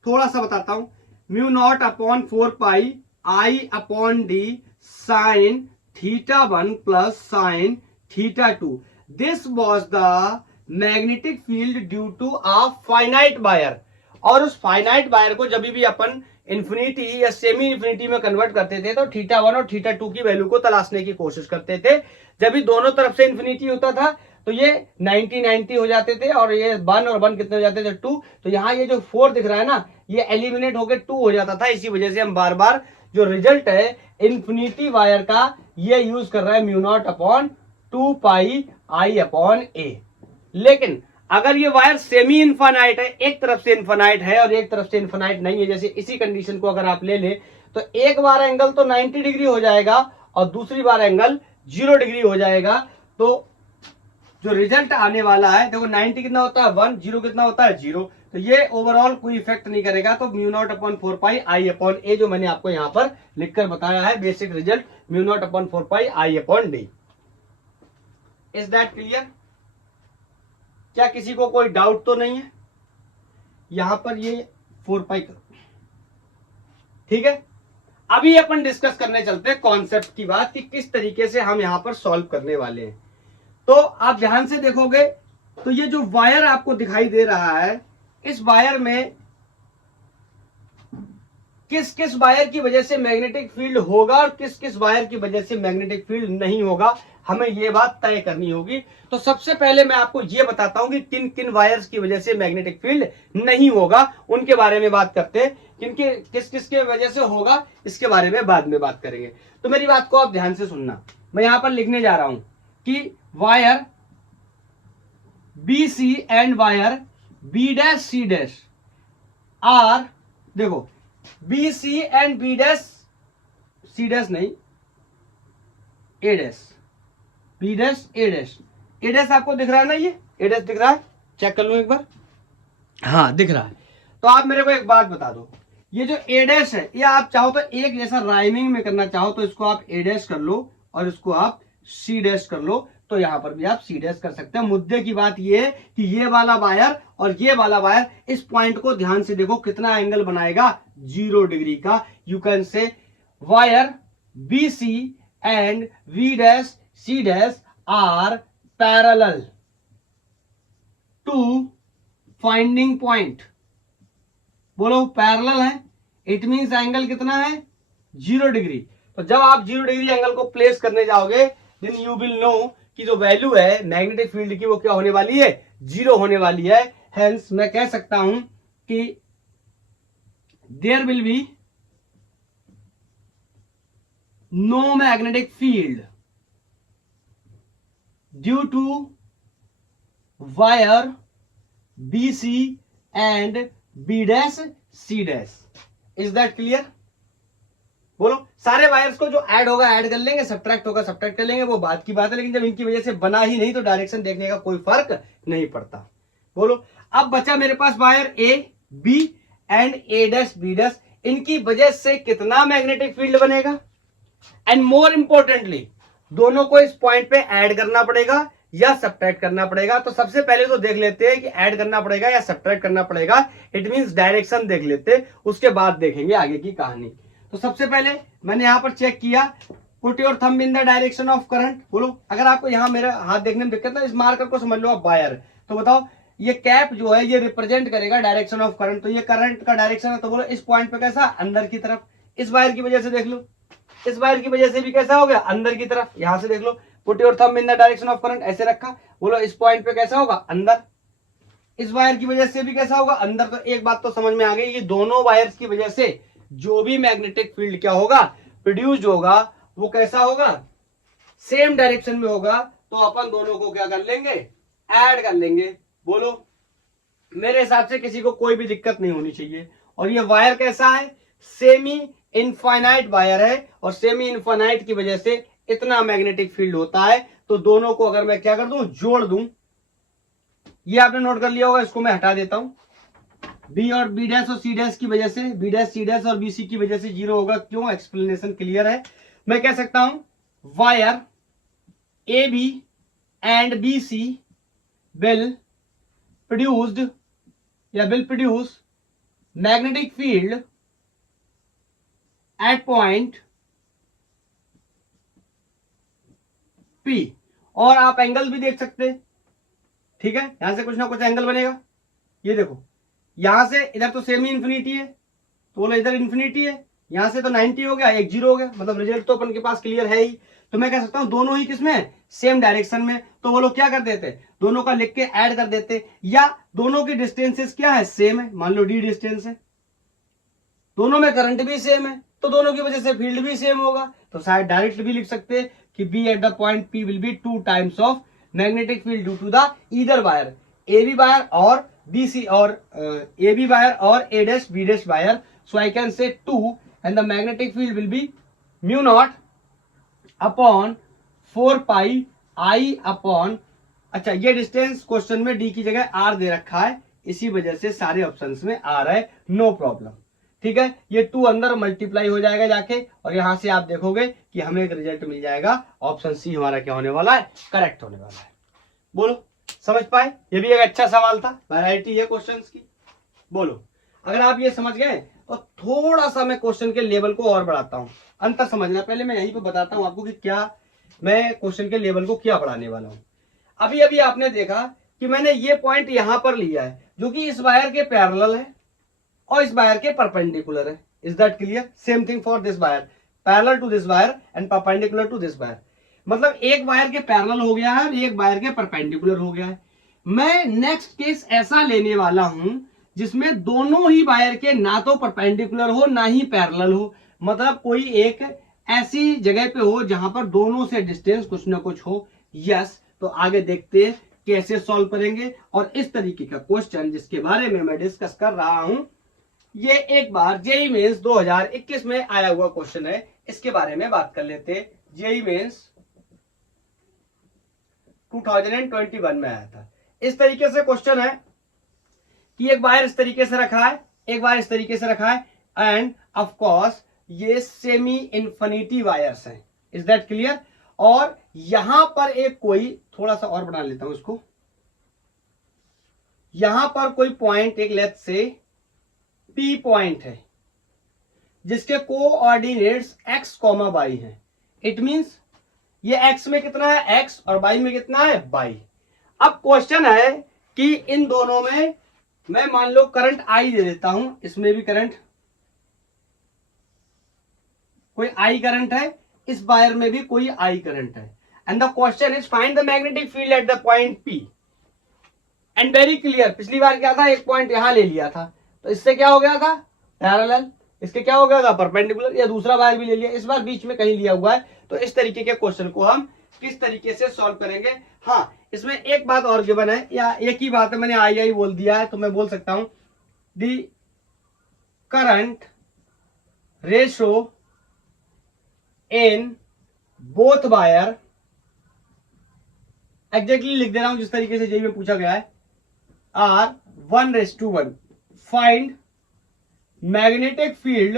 थोड़ा सा बताता हूं। Mu naught upon 4 pi I upon D sine θ1 plus sine θ2, this was the magnetic field due to a finite wire. और उस फाइनाइट वायर को जब भी अपन इन्फिनिटी या सेमी इन्फिनिटी में कन्वर्ट करते थे तो θ1 और θ2 की वैल्यू को तलाशने की कोशिश करते थे। जब भी दोनों तरफ से इन्फिनिटी होता था तो ये 90 हो जाते थे, और ये 1 और 1 कितने हो जाते थे, 2। तो यहाँ ये जो 4 दिख रहा है ना, ये एलिमिनेट होकर 2 हो जाता था। इसी वजह से हम बार बार जो रिजल्ट है इन्फिनिटी वायर का ये यूज कर रहा है mu naught upon 2 pi I upon A। लेकिन अगर ये वायर सेमी इनफाइनाइट है, एक तरफ से इनफाइनाइट है और एक तरफ से इनफाइनाइट नहीं है, जैसे इसी कंडीशन को अगर आप ले लें तो एक बार एंगल तो 90 डिग्री हो जाएगा और दूसरी बार एंगल 0 डिग्री हो जाएगा। तो जो रिजल्ट आने वाला है, देखो 90 कितना होता है 1, 0 कितना होता है 0, तो ये ओवरऑल कोई इफेक्ट नहीं करेगा। तो mu naught upon 4 pi I upon A जो मैंने आपको यहां पर लिखकर बताया है, basic result mu naught upon 4 pi I upon D। Is that clear? क्या किसी को कोई डाउट तो नहीं है? यहां पर ये 4 पाई करो, ठीक है। अभी अपन डिस्कस करने चलते हैं कॉन्सेप्ट की बात कि किस तरीके से हम यहां पर सॉल्व करने वाले हैं। तो आप ध्यान से देखोगे तो ये जो वायर आपको दिखाई दे रहा है, इस वायर में किस किस वायर की वजह से मैग्नेटिक फील्ड होगा और किस किस वायर की वजह से मैग्नेटिक फील्ड नहीं होगा, हमें यह बात तय करनी होगी। तो सबसे पहले मैं आपको यह बताता हूं कि किन किन वायर्स की वजह से मैग्नेटिक फील्ड नहीं होगा, उनके बारे में बात करते हैं। किनके किस किस के वजह से होगा इसके बारे में बाद में बात करेंगे। तो मेरी बात को आप ध्यान से सुनना। मैं यहां पर लिखने जा रहा हूं कि wire B C and wire B dash C dash R, देखो B C and B dash, C dash नहीं, A dash, B dash A dash. A dash आपको दिख रहा है ना, ये ए डैश दिख रहा है, चेक कर लूं एक बार, हाँ दिख रहा है। तो आप मेरे को एक बात बता दो, ये जो ए डैश है, ये आप चाहो तो एक जैसा राइमिंग में करना चाहो तो इसको आप ए डैश कर लो और इसको आप सी डैश कर लो, तो यहां पर भी आप सी डैश कर सकते हैं। मुद्दे की बात ये है कि ये वाला वायर और ये वाला वायर, इस पॉइंट को ध्यान से देखो कितना एंगल बनाएगा, 0 डिग्री का। You can say wire B C and B dash C dash are parallel to finding point. बोलो पैरेलल है, इट मींस एंगल कितना है, 0 डिग्री। तो जब आप 0 डिग्री एंगल को प्लेस करने जाओगे देन यू विल नो कि जो वैल्यू है मैग्नेटिक फील्ड की वो क्या होने वाली है, 0 होने वाली है। हेंस मैं कह सकता हूं कि there will be no magnetic field due to wire B C and B dash C dash. Is that clear? बोलो, सारे वायर्स को जो ऐड होगा ऐड कर लेंगे, सब्ट्रैक्ट होगा सब्ट्रैक्ट कर लेंगे, वो बात की बात है। लेकिन जब इनकी वजह से बना ही नहीं तो डायरेक्शन देखने का कोई फर्क नहीं पड़ता। बोलो, अब बचा मेरे पास wire A B and A dash B dash, इनकी वजह से कितना मैग्नेटिक फील्ड बनेगा, एंड मोर इंपॉर्टेंटली दोनों को इस पॉइंट पे ऐड करना पड़ेगा या सब्ट्रैक्ट करना पड़ेगा। तो सबसे पहले तो देख लेते हैं कि ऐड करना पड़ेगा या सब्ट्रैक्ट करना पड़ेगा, इट मींस डायरेक्शन देख लेते, उसके बाद देखेंगे आगे की कहानी। तो सबसे पहले मैंने यहां पर चेक किया, put your thumb in the direction of current. बोलो, अगर आपको यहां मेरा हाथ देखने में दिक्कत है, इस मार्कर को समझ लो आप वायर। तो बताओ, ये कैप जो है ये रिप्रेजेंट करेगा डायरेक्शन ऑफ करंट, तो ये करंट का डायरेक्शन है। तो बोलो इस पॉइंट पे कैसा, अंदर की तरफ। इस वायर की वजह से देख लो, इस वायर की वजह से भी कैसा हो गया, अंदर की तरफ। यहां से देख लो, put your thumb in the direction of current, ऐसे रखा। बोलो इस पॉइंट पे कैसा होगा, अंदर। इस वायर की वजह से भी कैसा होगा, अंदर। तो एक बात तो समझ में आ गई, ये दोनों वायर्स की वजह से जो भी मैग्नेटिक फील्ड क्या होगा, प्रोड्यूस होगा, वो कैसा होगा, सेम डायरेक्शन में होगा। तो अपन दोनों को क्या कर लेंगे, ऐड कर लेंगे। बोलो, मेरे हिसाब से किसी को कोई भी दिक्कत नहीं होनी चाहिए। और ये वायर कैसा है, सेमी इनफाइनाइट वायर है, और सेमी इनफाइनाइट की वजह से इतना मैग्नेटिक फील्ड होता है। तो दोनों को अगर मैं क्या कर दूं, जोड़ दूं, ये आपने नोट कर लिया होगा, इसको मैं हटा देता हूं। बी और बी डैश और सी डैश की वजह से, बी डैश सी डैश और बी सी की वजह से 0 होगा। क्यों, एक्सप्लेनेशन क्लियर है। मैं कह सकता हूं wire A B and B C will produced या will produce magnetic field at point P. और आप एंगल भी देख सकते हैं, ठीक है, यहां से कुछ ना कुछ एंगल बनेगा। ये देखो, यहां से इधर तो सेमी इंफिनिटी है, तो बोलो इधर इंफिनिटी है, यहां से तो 90 हो गया, एक 0 हो गया, मतलब रिजल्ट तो अपन के पास क्लियर है ही। तो मैं कह सकता हूं दोनों ही किसमें, सेम डायरेक्शन में। तो वो लोग क्या कर देते, दोनों का लिख के ऐड कर देते, या दोनों की डिस्टेंसेस क्या है, सेम है। मान लो डी डिस्टेंस है, दोनों में करंट भी सेम है, तो दोनों की वजह से फील्ड भी सेम होगा। तो शायद डायरेक्ट भी लिख सकते हैं कि B at the point P will be 2 times of magnetic field due to the either wire A B wire और बी सी और ए बी वायर और A dash B dash wire. So I can say 2 and the magnetic field will be mu naught upon 4 pi I upon, अच्छा ये distance question में D की जगह are they रखा है, इसी वजह से सारे ऑप्शंस में आर है, नो प्रॉब्लम। ठीक है, ये 2 अंदर मल्टीप्लाई हो जाएगा जाके, और यहां से आप देखोगे कि हमें एक रिजल्ट मिल जाएगा। ऑप्शन सी हमारा क्या होने वाला है, करेक्ट होने वाला है। बोलो, समझ पाए? ये भी एक अच्छा सवाल था, वैरायटी है क्वेश्चंस की। बोलो, अगर आप ये समझ गए तो थोड़ा सा मैं क्वेश्चन के लेवल को और बढ़ाता हूं, अंतर समझना। पहले मैं यहीं पे बताता हूं आपको कि क्या मैं क्वेश्चन के लेवल को क्या बढ़ाने वाला हूं। अभी अभी आपने देखा कि मैंने ये पॉइंट यहां पर लिया है जो कि इस वायर के पैरेलल है और इस वायर के परपेंडिकुलर है। Is that clear? Same thing for this wire, parallel to this wire and perpendicular to this wire. मतलब एक वायर के पैरेलल हो गया है और एक वायर के परपेंडिकुलर हो गया है। मैं नेक्स्ट केस ऐसा लेने वाला हूं जिसमें दोनों ही वायर के ना तो परपेंडिकुलर हो ना ही पैरेलल हो, मतलब कोई एक ऐसी जगह पे हो जहां पर दोनों से डिस्टेंस कुछ ना कुछ हो। यस, तो आगे देखते हैं कैसे सॉल्व करेंगे। और इस तरीके का क्वेश्चन जिसके बारे में मैं डिस्कस कर रहा हूं, ये एक बार जेईई मेंस 2021 में आया हुआ क्वेश्चन है, इसके बारे में बात कर लेते हैं। जेईई मेंस 2021 में आया था। इस तरीके से क्वेश्चन है कि एक वायर इस तरीके से रखा है, एक वायर इस तरीके से रखा है, एंड ऑफ कोर्स ये सेमी इंफिनिटी वायर्स हैं। Is that clear? और यहां पर एक कोई, थोड़ा सा और बना लेता हूं इसको, यहां पर कोई पॉइंट, एक लेट्स से P पॉइंट है जिसके कोऑर्डिनेट्स x, y है। इट मींस ये x में कितना है x और y में कितना है y। अब क्वेश्चन है कि इन दोनों में मैं मान लो करंट I दे देता हूं, इसमें भी करंट, कोई I करंट है, इस वायर में भी कोई I करंट है। And the question is find the magnetic field at the point P। And very clear, पिछली बार क्या था, एक पॉइंट यहां ले लिया था तो इससे क्या हो गया था पैरेलल, इसके क्या हो गया था परपेंडिकुलर, या दूसरा वायर भी ले लिया, इस बार बीच में कहीं लिया हुआ है। तो इस तरीके के क्वेश्चन को हम किस तरीके से सॉल्व करेंगे। हाँ, इसमें एक बात और गिवन है, या एक ही बात है, मैंने आई बोल दिया है तो मैं बोल सकता हूं दी current ratio in both wire, exactly लिख दे रहा हूं जिस तरीके से जेईई में पूछा गया है, R 1:1। Find magnetic field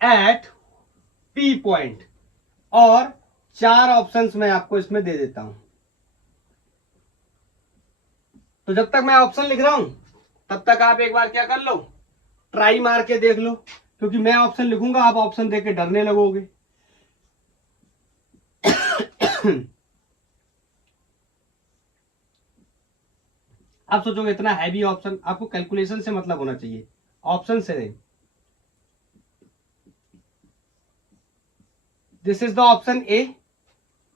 at P point. और 4 ऑप्शंस मैं आपको इसमें दे देता हूं। तो जब तक मैं ऑप्शन लिख रहा हूं तब तक आप एक बार क्या कर लो, ट्राई मार के देख लो, क्योंकि मैं ऑप्शन लिखूंगा आप ऑप्शन देख के डरने लगोगे। आप सोचोगे इतना हैवी ऑप्शन, आपको कैलकुलेशन से मतलब होना चाहिए, ऑप्शन से नहीं। This is the option A.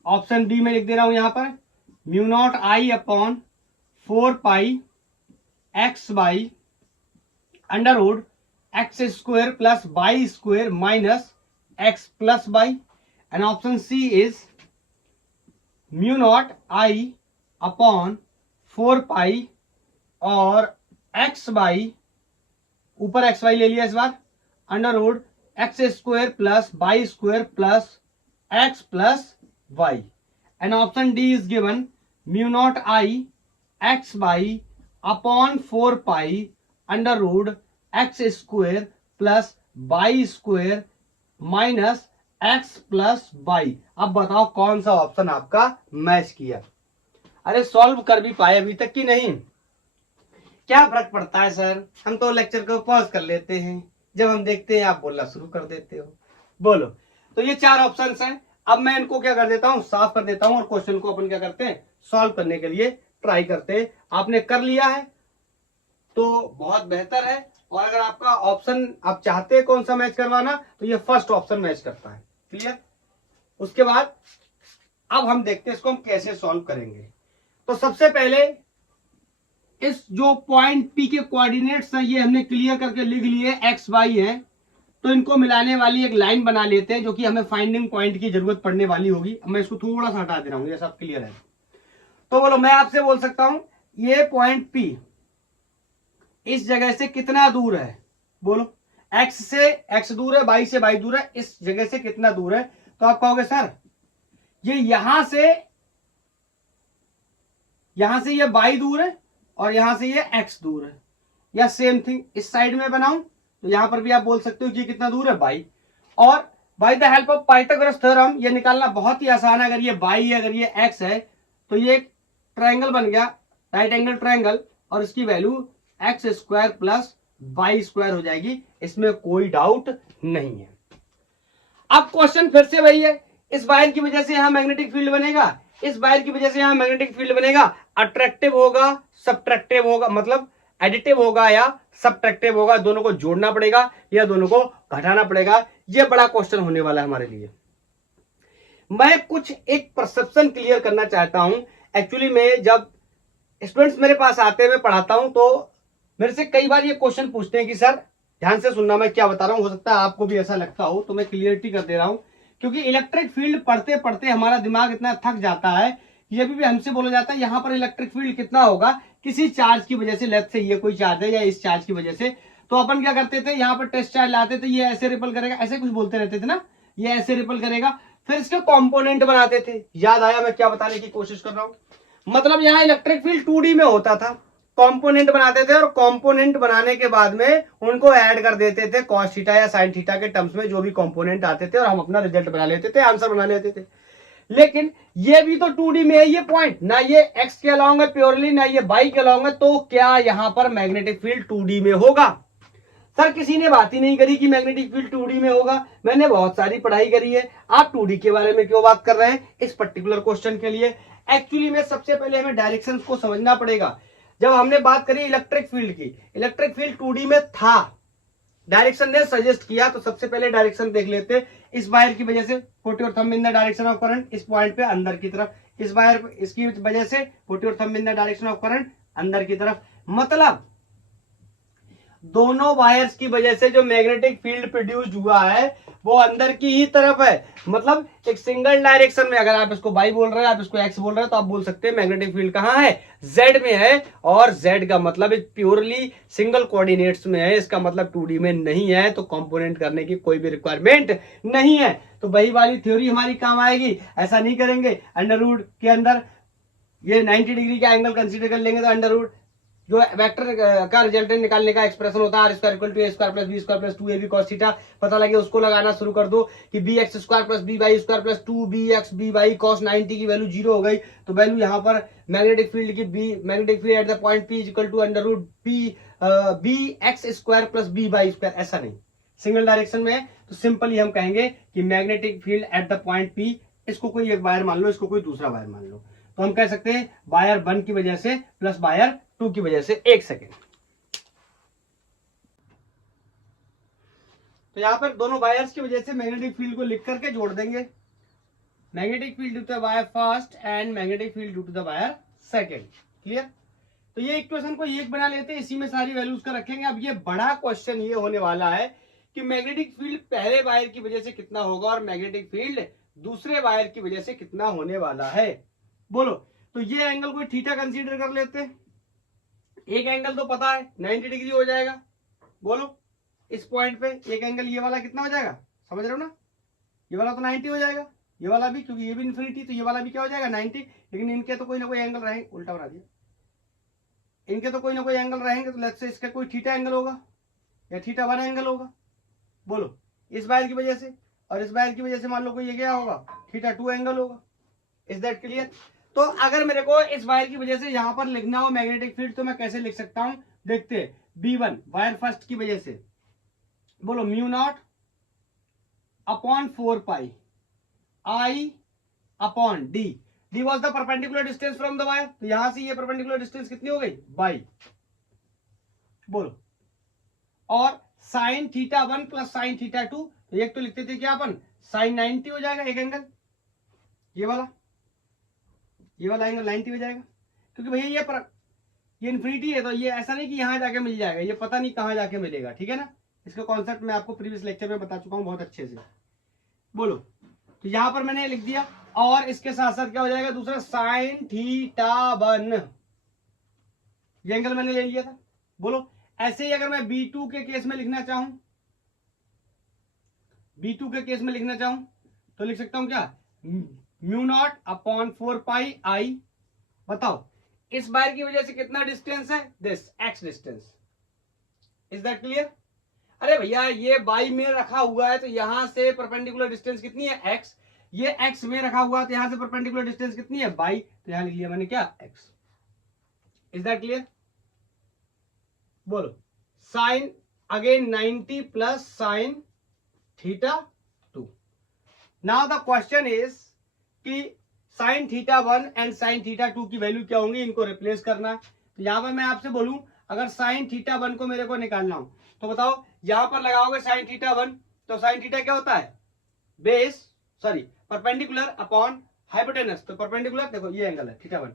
Option B में लिख दे रहा हूं यहां पर μ0I/4π x/, √x² + y² - x + y। And option C is μ0I/4π और x/, ऊपर xy ले लिया इस बार, √x² + y² + x + y। And option D is given μ0I/x/4π √x² + y² - x + y। अब बताओ कौन सा ऑप्शन आपका मैच किया। अरे सॉल्व कर भी पाए अभी तक कि नहीं? क्या फर्क पड़ता है सर, हम तो लेक्चर को पॉज कर लेते हैं, जब हम देखते हैं आप बोलना शुरू कर देते हो। बोलो, तो ये 4 ऑप्शंस हैं। अब मैं इनको क्या कर देता हूं, साफ कर देता हूं, और क्वेश्चन को अपन क्या करते हैं, सॉल्व करने के लिए ट्राई करते हैं। आपने कर लिया है तो बहुत बेहतर है, और अगर आपका ऑप्शन आप चाहते हैं कौन सा मैच करवाना, तो ये फर्स्ट ऑप्शन मैच करता है। क्लियर? उसके बाद अब हम देखते हैं इसको हम कैसे सॉल्व करेंगे। तो सबसे पहले इस जो पॉइंट P के कोऑर्डिनेट्स हैं ये हमने क्लियर करके लिख लिए, x y है, तो इनको मिलाने वाली एक लाइन बना लेते हैं जो कि हमें फाइंडिंग पॉइंट की जरूरत पड़ने वाली होगी। मैं इसको थोड़ा सा हटा दे रहा हूं, ये सब क्लियर है। तो बोलो, मैं आपसे बोल सकता हूं ये पॉइंट P इस जगह से कितना दूर है, बोलो। x से x दूर है, y से y दूर है, इस जगह से कितना दूर है? तो आप कहोगे सर ये यहां से ये y दूर है और यहां से ये x दूर है, या सेम थिंग इस साइड में बनाऊं तो यहां पर भी आप बोल सकते हो कि कितना दूर है y। और by the help of Pythagoras theorem ये निकालना बहुत ही आसान है। अगर ये y है, अगर ये x है, तो ये एक ट्रायंगल बन गया, राइट एंगल ट्रायंगल, और इसकी वैल्यू x² + बाई स्क्वायर हो जाएगी, इसमें कोई डाउट नहीं है। अब क्वेश्चन फिर से वही है, इस वायर की वजह से यहां मैग्नेटिक फील्ड बनेगा, इस वायर की वजह से यहां मैग्नेटिक फील्ड बनेगा, अट्रैक्टिव होगा सब्ट्रैक्टिव होगा, मतलब एडिटिव होगा या सब्ट्रैक्टिव होगा, दोनों को जोड़ना पड़ेगा या दोनों को घटाना पड़ेगा। यह बड़ा क्वेश्चन होने वाला है हमारे लिए। मैं कुछ एक परसेप्शन क्लियर करना चाहता हूं। एक्चुअली में जब स्टूडेंट्स मेरे पास आते हैं, मैं पढ़ाता हूं, तो मेरे से कई बार ये क्वेश्चन पूछते हैं कि सर ध्यान से सुनना मैं क्या बता रहा हूं, हो सकता है आपको भी ऐसा लगता हो, तो मैं क्लियरिटी कर दे रहा हूं। क्योंकि इलेक्ट्रिक फील्ड पढ़ते पढ़ते हमारा दिमाग इतना थक जाता है, ये भी हमसे बोला जाता है यहां पर इलेक्ट्रिक फील्ड कितना होगा किसी चार्ज की वजह से, लेफ्ट से ये कोई चार्ज है या इस चार्ज की वजह से, तो अपन क्या करते थे, यहाँ पर टेस्ट चार्ज लाते थे, ये ऐसे रिपल करेगा, ऐसे कुछ बोलते रहते थे ना, ये ऐसे रिपल करेगा, फिर इसके कंपोनेंट बनाते थे। याद आया मैं क्या बताने की कोशिश कर रहा हूं? मतलब यहाँ इलेक्ट्रिक फील्ड 2D में होता था, कंपोनेंट बनाते थे और कंपोनेंट बनाने के बाद में उनको ऐड कर देते थे कॉस थीटा या साइन थीटा के टर्म्स में, जो भी कंपोनेंट आते थे, और हम अपना रिजल्ट बना लेते थे, आंसर बना लेते थे। लेकिन ये भी तो 2D में है, ये पॉइंट ना ये एक्स के अलॉन्ग है प्योरली, ना ये वाई के अलॉन्ग है, तो क्या यहां पर मैग्नेटिक फील्ड 2D में होगा? सर किसी ने बात ही नहीं करी कि मैग्नेटिक फील्ड 2D में होगा, मैंने बहुत सारी पढ़ाई करी है, आप 2D के बारे में क्यों बात कर रहे हैं इस पर्टिकुलर क्वेश्चन के लिए? एक्चुअली में सबसे पहले हमें डायरेक्शन को समझना पड़ेगा। जब हमने बात करी इलेक्ट्रिक फील्ड की, इलेक्ट्रिक फील्ड 2D में था, डायरेक्शन ने सजेस्ट किया, तो सबसे पहले डायरेक्शन देख लेते। इस वायर की वजह से put your thumb in the direction of current, इस पॉइंट पे अंदर की तरफ, इस वायर इसकी वजह से put your thumb in the direction of current अंदर की तरफ, मतलब दोनों वायर्स की वजह से जो मैग्नेटिक फील्ड प्रोड्यूस हुआ है वो अंदर की ही तरफ है। मतलब एक सिंगल डायरेक्शन में, अगर आप इसको वाई बोल रहे हैं, आप इसको एक्स बोल रहे हैं, तो आप बोल सकते हैं मैग्नेटिक फील्ड कहां है, जेड में है, और जेड का मतलब एक प्योरली सिंगल कोऑर्डिनेट्स में है, इसका मतलब 2D में नहीं है, तो कंपोनेंट करने की कोई भी रिक्वायरमेंट नहीं है। तो वही वाली थ्योरी हमारी काम आएगी। ऐसा नहीं करेंगे, अंडर रूट के अंदर ये 90 डिग्री का एंगल कंसीडर कर लेंगे, तो अंडर रूट जो वेक्टर का रिजल्टेंट निकालने का एक्सप्रेशन होता है, R square equal to A square plus B square plus 2ab cos theta, पता लगे उसको लगाना शुरू कर दो कि B X square plus B Y square plus 2bx by cos 90 की वैल्यू 0 हो गई, तो वैल्यू यहाँ पर मैग्नेटिक फील्ड की B, magnetic field at the point P is equal to under root B X square plus B Y square. ऐसा नहीं, single direction में है तो सिंपली हम कहेंगे कि magnetic field at the point P, इसको कोई एक वायर मान लो, इसको कोई दूसरा वायर मान लो, तो हम कह सकते हैं वायर 1 की वजह से प्लस वायर 2 की वजह से। एक सेकेंड, तो यहां पर दोनों वायर्स की वजह से मैग्नेटिक फील्ड को लिख करके जोड़ देंगे, magnetic field due to the wire first and magnetic field due to the wire second. Clear? तो ये इक्वेशन को एक बना लेते हैं, इसी में सारी वैल्यूज का रखेंगे। अब ये बड़ा क्वेश्चन ये होने वाला है कि मैग्नेटिक फील्ड पहले वायर की वजह से कितना होगा और मैग्नेटिक फील्ड दूसरे वायर की वजह से कितना होने वाला है, बोलो। तो ये एंगल कोई थीटा कंसीडर कर लेते हैं, एक एंगल तो पता है 90 डिग्री हो जाएगा, बोलो। इस पॉइंट पे एक एंगल ये वाला कितना हो जाएगा, समझ रहे हो ना, ये वाला तो 90 हो जाएगा, ये वाला भी, क्योंकि ये भी इन्फिनिटी, तो ये वाला भी क्या हो जाएगा 90। लेकिन इनके तो कोई ना कोई एंगल रहेंगे, उल्टा बना दिया, इनके तो कोई ना कोई एंगल रहेंगे, तो लेट्स से इसका कोई थीटा एंगल होगा या थीटा 1 एंगल होगा, बोलो। इस वायर की वजह से और इस वायर की वजह से मान लो कोई ये क्या होगा, थीटा 2 एंगल होगा। Is that clear? तो अगर मेरे को इस वायर की वजह से यहां पर लिखना हो मैग्नेटिक फील्ड, तो मैं कैसे लिख सकता हूं, देखते हैं। B1 वायर फर्स्ट की वजह से, बोलो mu naught upon 4 pi I upon D, D was the perpendicular distance from the wire, तो यहां से ये परपेंडिकुलर डिस्टेंस कितनी हो गई, बाई, बोलो। और sign theta 1 plus sine theta 2, तो एक तो लिखते थे क्या अपन, साइन 90 हो जाएगा एक एंगल, ये वाला एंगल 90 हो जाएगा, क्योंकि भैया ये इन्फिनिटी है, तो ये ऐसा नहीं कि यहां जाके मिल जाएगा, ये पता नहीं कहां जाके मिलेगा, ठीक है ना। इसका कॉन्सेप्ट मैं आपको प्रीवियस लेक्चर में बता चुका हूं बहुत अच्छे से, बोलो। तो यहां पर मैंने लिख दिया, और इसके साथ साथ क्या हो जाएगा दूसरा, साइन थीटा 1, ये एंगल मैंने ले लिया था, बोलो। ऐसे ही अगर मैं B2 के केस में लिखना चाहूं, B2 के केस में लिखना चाहूं तो लिख सकता हूं क्या, mu naught upon 4 pi I, बताओ इस वायर की वजह से कितना डिस्टेंस है, this x distance. Is that clear? अरे भैया ये बाई में रखा हुआ है, तो यहां से परपेंडिकुलर डिस्टेंस कितनी है, x, ये x में रखा हुआ है, तो यहां से परपेंडिकुलर डिस्टेंस कितनी है, बाई, तो यहां लिख लिया मैंने क्या, x। Is that clear? बोलो। Sine again 90 plus sine theta 2। Now the question is कि sine theta 1 and sine theta 2 की वैल्यू क्या होंगी, इनको रिप्लेस करना है। तो यहां पर मैं आपसे बोलूं अगर साइन थीटा 1 को मेरे को निकालना हो तो बताओ, यहां पर लगाओगे साइन थीटा 1 तो साइन थीटा क्या होता है, base sorry perpendicular upon hypotenuse. तो परपेंडिकुलर देखो ये एंगल है थीटा 1,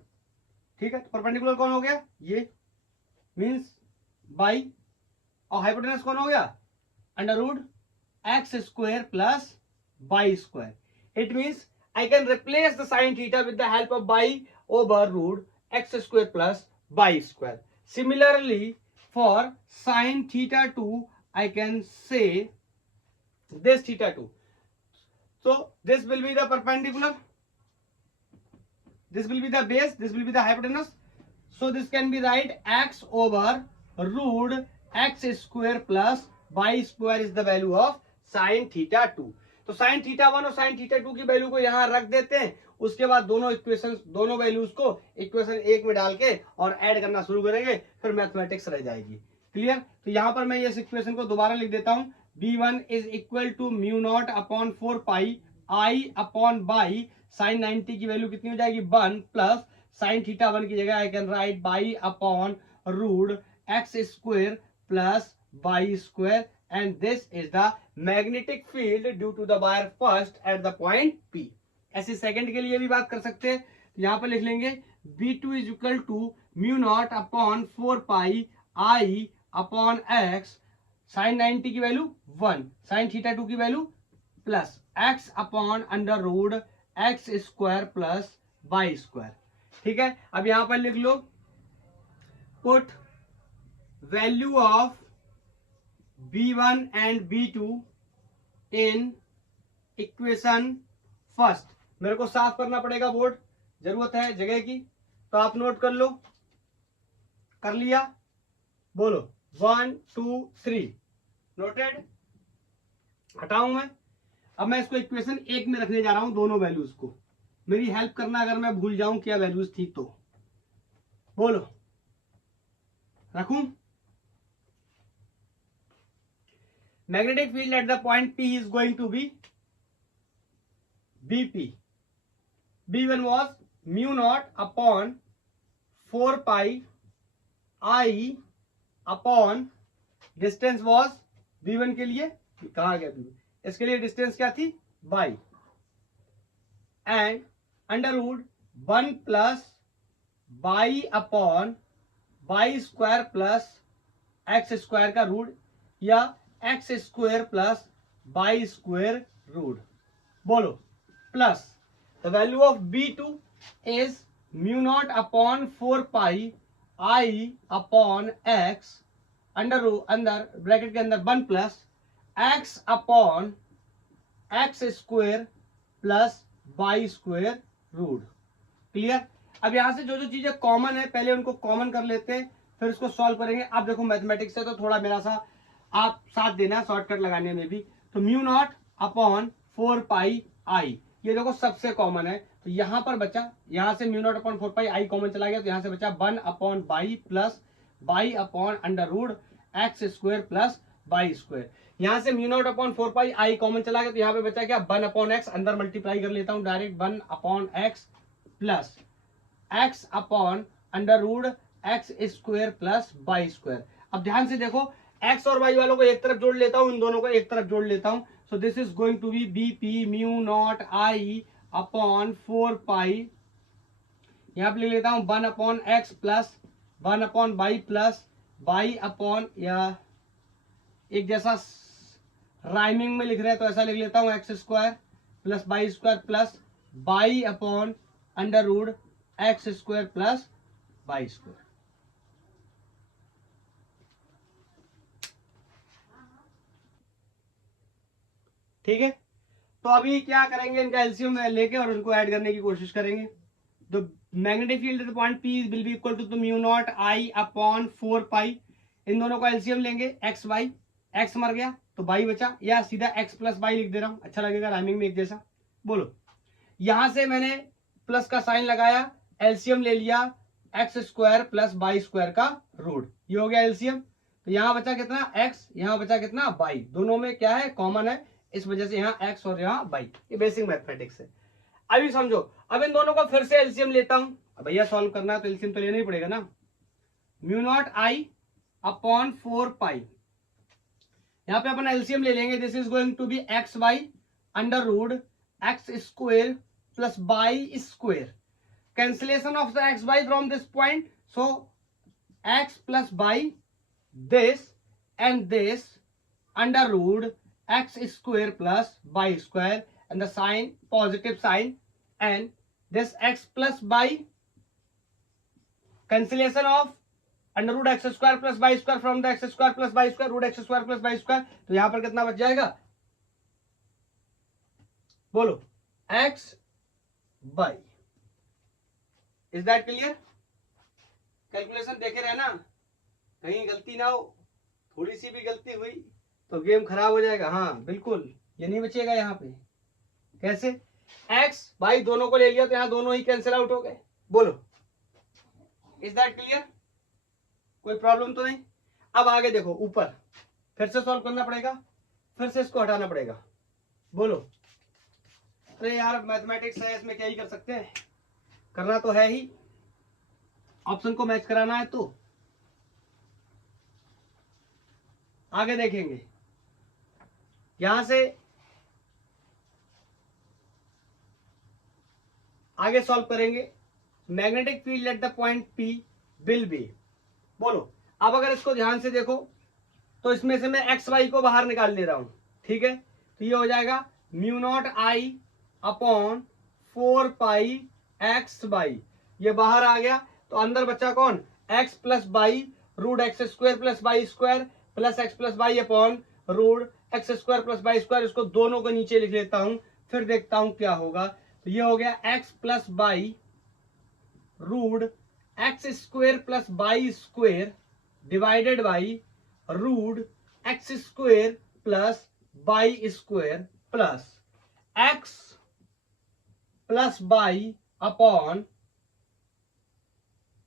ठीक है। तो परपेंडिकुलर कौन हो गया, ये मींस बाई, और हाइपोटेनस कौन हो गया, under root x square plus by square. It means I can replace the sin theta with the help of by over root x square plus y square. Similarly, for sin theta 2, I can say this theta 2. So this will be the perpendicular, this will be the base, this will be the hypotenuse. So this can be right x over root x square plus y square is the value of sin theta 2. तो sign theta 1 और sign theta 2 की value को यहां रख देते हैं। उसके बाद दोनों इक्वेशन, दोनों वैल्यूज को इक्वेशन 1 में डाल के और ऐड करना शुरू करेंगे, फिर मैथमेटिक्स रह जाएगी। क्लियर। तो यहां पर मैं इस इक्वेशन को दोबारा लिख देता हूं, b1 is equal to mu naught upon 4 pi I upon Y sine 90 की वैल्यू कितनी हो जाएगी 1 प्लस साइन थीटा 1 की जगह I can write Y upon root x square plus by square, and this is the magnetic field due to the wire first at the point P। ऐसे second के लिए भी बात कर सकते हैं। तो यहां पर लिख लेंगे B2 is equal to mu naught upon 4 pi I upon x sine 90 की वैल्यू 1 साइन थीटा 2 की value plus x upon under root x square plus Y square. ठीक है, अब यहां पर लिख लो put value of B1 and B2 in equation first. मेरे को साफ करना पड़ेगा बोर्ड, जरूरत है जगह की, तो आप नोट कर लो। कर लिया, बोलो 1 2 3 नोटेड। हटाऊं मैं, अब मैं इसको इक्वेशन 1 में रखने जा रहा हूं दोनों वैल्यूज को। मेरी हेल्प करना अगर मैं भूल जाऊं क्या वैल्यूज थी तो बोलो। रखूं, magnetic field at the point P is going to be BP. B1 was mu naught upon 4 pi I upon distance was B1 के लिए कहा गया B1, इसके लिए डिस्टेंस क्या थी y, and under root 1 plus by upon y square plus x square का root या x square plus by square root. बोलो plus the value of B2 is mu naught upon 4 pi I upon x अंदर bracket के अंदर 1 plus x upon x square plus by square root. Clear. अब यहां से जो जो चीजें कॉमन है पहले उनको कॉमन कर लेते हैं, फिर इसको सॉल्व करेंगे। अब देखो मैथमेटिक्स से तो थोड़ा मेरा सा आप साथ देना शॉर्टकट लगाने में भी। तो म्यू नॉट अपॉन 4 पाई आई, ये देखो सबसे कॉमन है। तो यहां पर बचा, यहां से mu naught upon 4 pi I common चला गया, तो यहां से बचा 1 upon by plus by upon under root x square plus by square. यहां से mu naught upon 4 pi I common चला गया, तो यहां पे बचा क्या 1 अपॉन एक्स, अंदर मल्टीप्लाई कर लेता हूं direct 1 upon X plus x upon under root x square plus by square. अब ध्यान से देखो, एक्स और वाई वालों को एक तरफ जोड़ लेता हूं, इन दोनों को एक तरफ जोड़ लेता हूं। So this is going to be BP mu not I upon 4 pi, यहां पे ले लेता हूं 1 upon X plus 1 upon by plus by upon, या एक जैसा राइमिंग में लिख रहे हैं तो ऐसा लिख लेता हूं X square plus by square plus by upon under root x square plus by square. ठीक है, तो अभी क्या करेंगे, इनका एलसीएम लेके और उनको ऐड करने की कोशिश करेंगे। तो magnetic field at the point P will be equal to mu not I upon 4 pi. इन दोनों का एलसीएम लेंगे एक्स वाई, एक्स मर गया तो बाई बचा, या सीधा एक्स प्लस बाई लिख दे रहा हूं, अच्छा लगेगा राइमिंग में एक जैसा। बोलो, यहां से मैंने प्लस का साइन लगाया, एलसीएम ले लिया x square plus by square का रूट, ये हो गया एलसीएम। तो यहाँ बचा कितना x, यहाँ बचा कितना y, दोनों में क्या है कॉमन है, इस वजह से यहाँ x और यहाँ y। ये बेसिक मैथमेटिक्स है। अभी समझो, अब इन दोनों को फिर से एलसीएम लेता हूं। अब भैया सॉल्व करना है तो एलसीएम तो लेना ही पड़ेगा ना। Mu not I upon 4 pi, यहाँ पे अपन एलसीएम ले लेंगे। This is going to be X Y under root X square plus Y square, cancellation of the X Y from this point, so X plus Y this and this under root x square plus y square and the sign positive sign, and this x plus y cancellation of under root x square plus y square from the x square plus y square root x square plus y square, तो यहां पर कितना बच जाएगा बोलो x y। Is that clear? Calculation देखे रहे ना, कहीं गलती ना हो, थोड़ी सी भी गलती हुई तो गेम खराब हो जाएगा। हाँ बिल्कुल, ये नहीं बचेगा यहाँ पे। कैसे? x y दोनों को ले लिया तो यहाँ दोनों ही कैंसिल आउट हो गए। बोलो इज दैट क्लियर? कोई प्रॉब्लम तो नहीं? अब आगे देखो, ऊपर फिर से सॉल्व करना पड़ेगा, फिर से इसको हटाना पड़ेगा। बोलो अरे यार मैथमेटिक्स है, इसमें क्या ही कर सकते हैं, करना तो है ही, ऑप्शन को मैच कराना है। तो आगे देखेंगे, यहां से आगे सॉल्व करेंगे। Magnetic field at the point P will B, बोलो अब अगर इसको ध्यान से देखो तो इसमें से मैं एक्स वाई को बाहर निकाल ले रहा हूं, ठीक है? तो ये हो जाएगा mu not I upon 4 pi x Y, ये बाहर आ गया तो अंदर बच्चा कौन, X plus Y root x square plus Y square plus X plus Y upon root x square plus Y square. इसको दोनों को नीचे लिख लेता हूं, फिर देखता हूं क्या होगा। तो ये हो गया X plus Y root x square plus Y square divided by root x square plus Y square plus X plus Y upon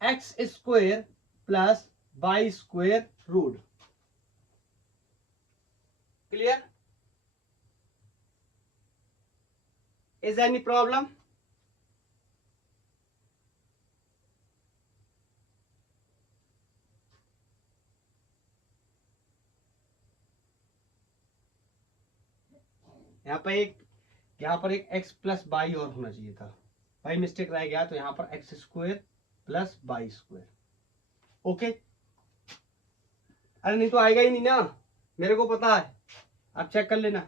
x square plus Y square root. Clear? Is there any problem? यहाँ पर एक x plus Y और होना चाहिए था, भाई mistake रह गया, तो यहाँ पर X square plus Y square. Okay, अरे नहीं तो आएगा ही नहीं ना, मेरे को पता है, आप चेक कर लेना।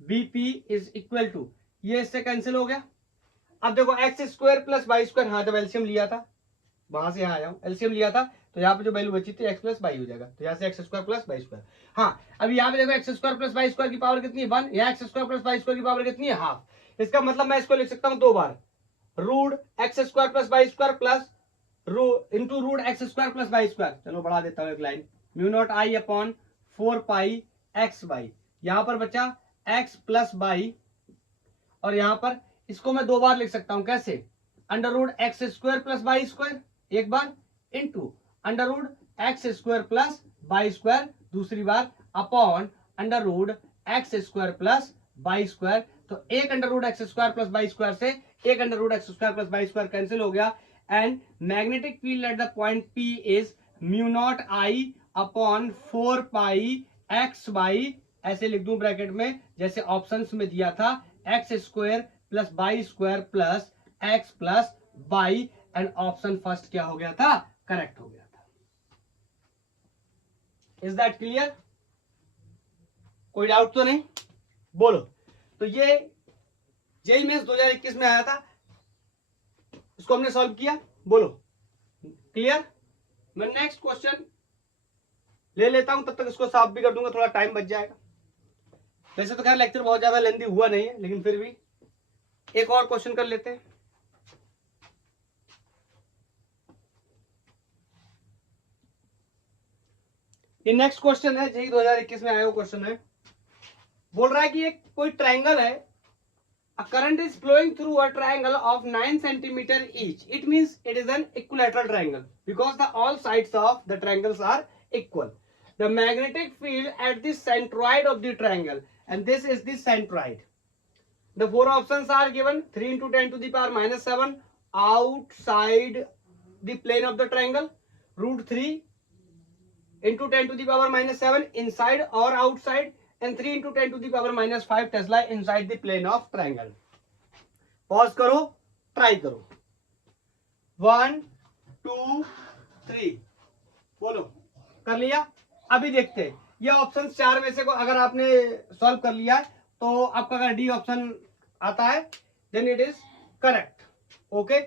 BP इज इक्वल टू, ये इससे कैंसिल हो गया। अब देखो X square plus Y square, हाँ जब एलसीएम लिया था वहां से यहाँ आया हूँ, एलसीएम लिया था तो यहाँ पे जो वैल्यू बची थी एक्स प्लस वाई हो जाएगा, तो यहाँ से X square plus Y square. हाँ अब यहाँ पे देखो X square plus Y square की पावर कितनी है 1, यहाँ X square plus Y square की पावर कितनी है हाफ। इसका मतलब मैं इसको लिख सकता हूँ दो बार, root x square plus Y square plus into root x square plus Y square. चलो बढ़ा देता हूँ एक line, mu not I upon 4 pi x y, यहाँ पर बचा x प्लस वाई, और यहाँ पर इसको मैं दो बार लिख सकता हूं। कैसे? Under root x square plus Y square एक बार, into under root x square plus Y square दूसरी बार, upon under root x square plus Y square. तो एक under root x square plus Y square से एक under root x square plus Y square cancel हो गया, and magnetic field at the point P is mu not I upon 4 pi x y, ऐसे लिख दूं bracket में जैसे options में दिया था, X square plus Y square plus X plus Y, and option first क्या हो गया था, करेक्ट हो गया था। Is that clear? कोई डाउट तो नहीं? बोलो। तो ये जेईई मेंस 2021 में आया था, इसको हमने सॉल्व किया। बोलो क्लियर? मैं नेक्स्ट क्वेश्चन ले लेता हूं, तब तक इसको साफ भी कर दूंगा, थोड़ा टाइम बच जाएगा। वैसे तो खैर लेक्चर बहुत ज्यादा लेंदी हुआ नहीं है, लेकिन फिर भी एक और क्वेश्चन कर लेते हैं। ये नेक्स्ट क्वेश्चन है, जेईई 2021 में आया हुआ क्वेश्चन है। बोल रहा है कि एक कोई ट्रायंगल है, a current is flowing through a triangle of 9 centimeter each. It means it is an equilateral triangle because the all sides of the triangles are equal. the magnetic field at the centroid of the triangle, and this is the centroid. The four options are given: 3 into 10 to the power minus 7 outside the plane of the triangle, root 3 into 10 to the power minus 7 inside or outside, and 3 into 10 to the power minus 5 Tesla inside the plane of triangle. Pause करो, try करो. 1 2 3 बोलो, कर लिया. अभी देखते हैं ये option चार में से को अगर आपने सॉल्व कर लिया है तो आपका अगर डी ऑप्शन आता है then it is correct. Okay,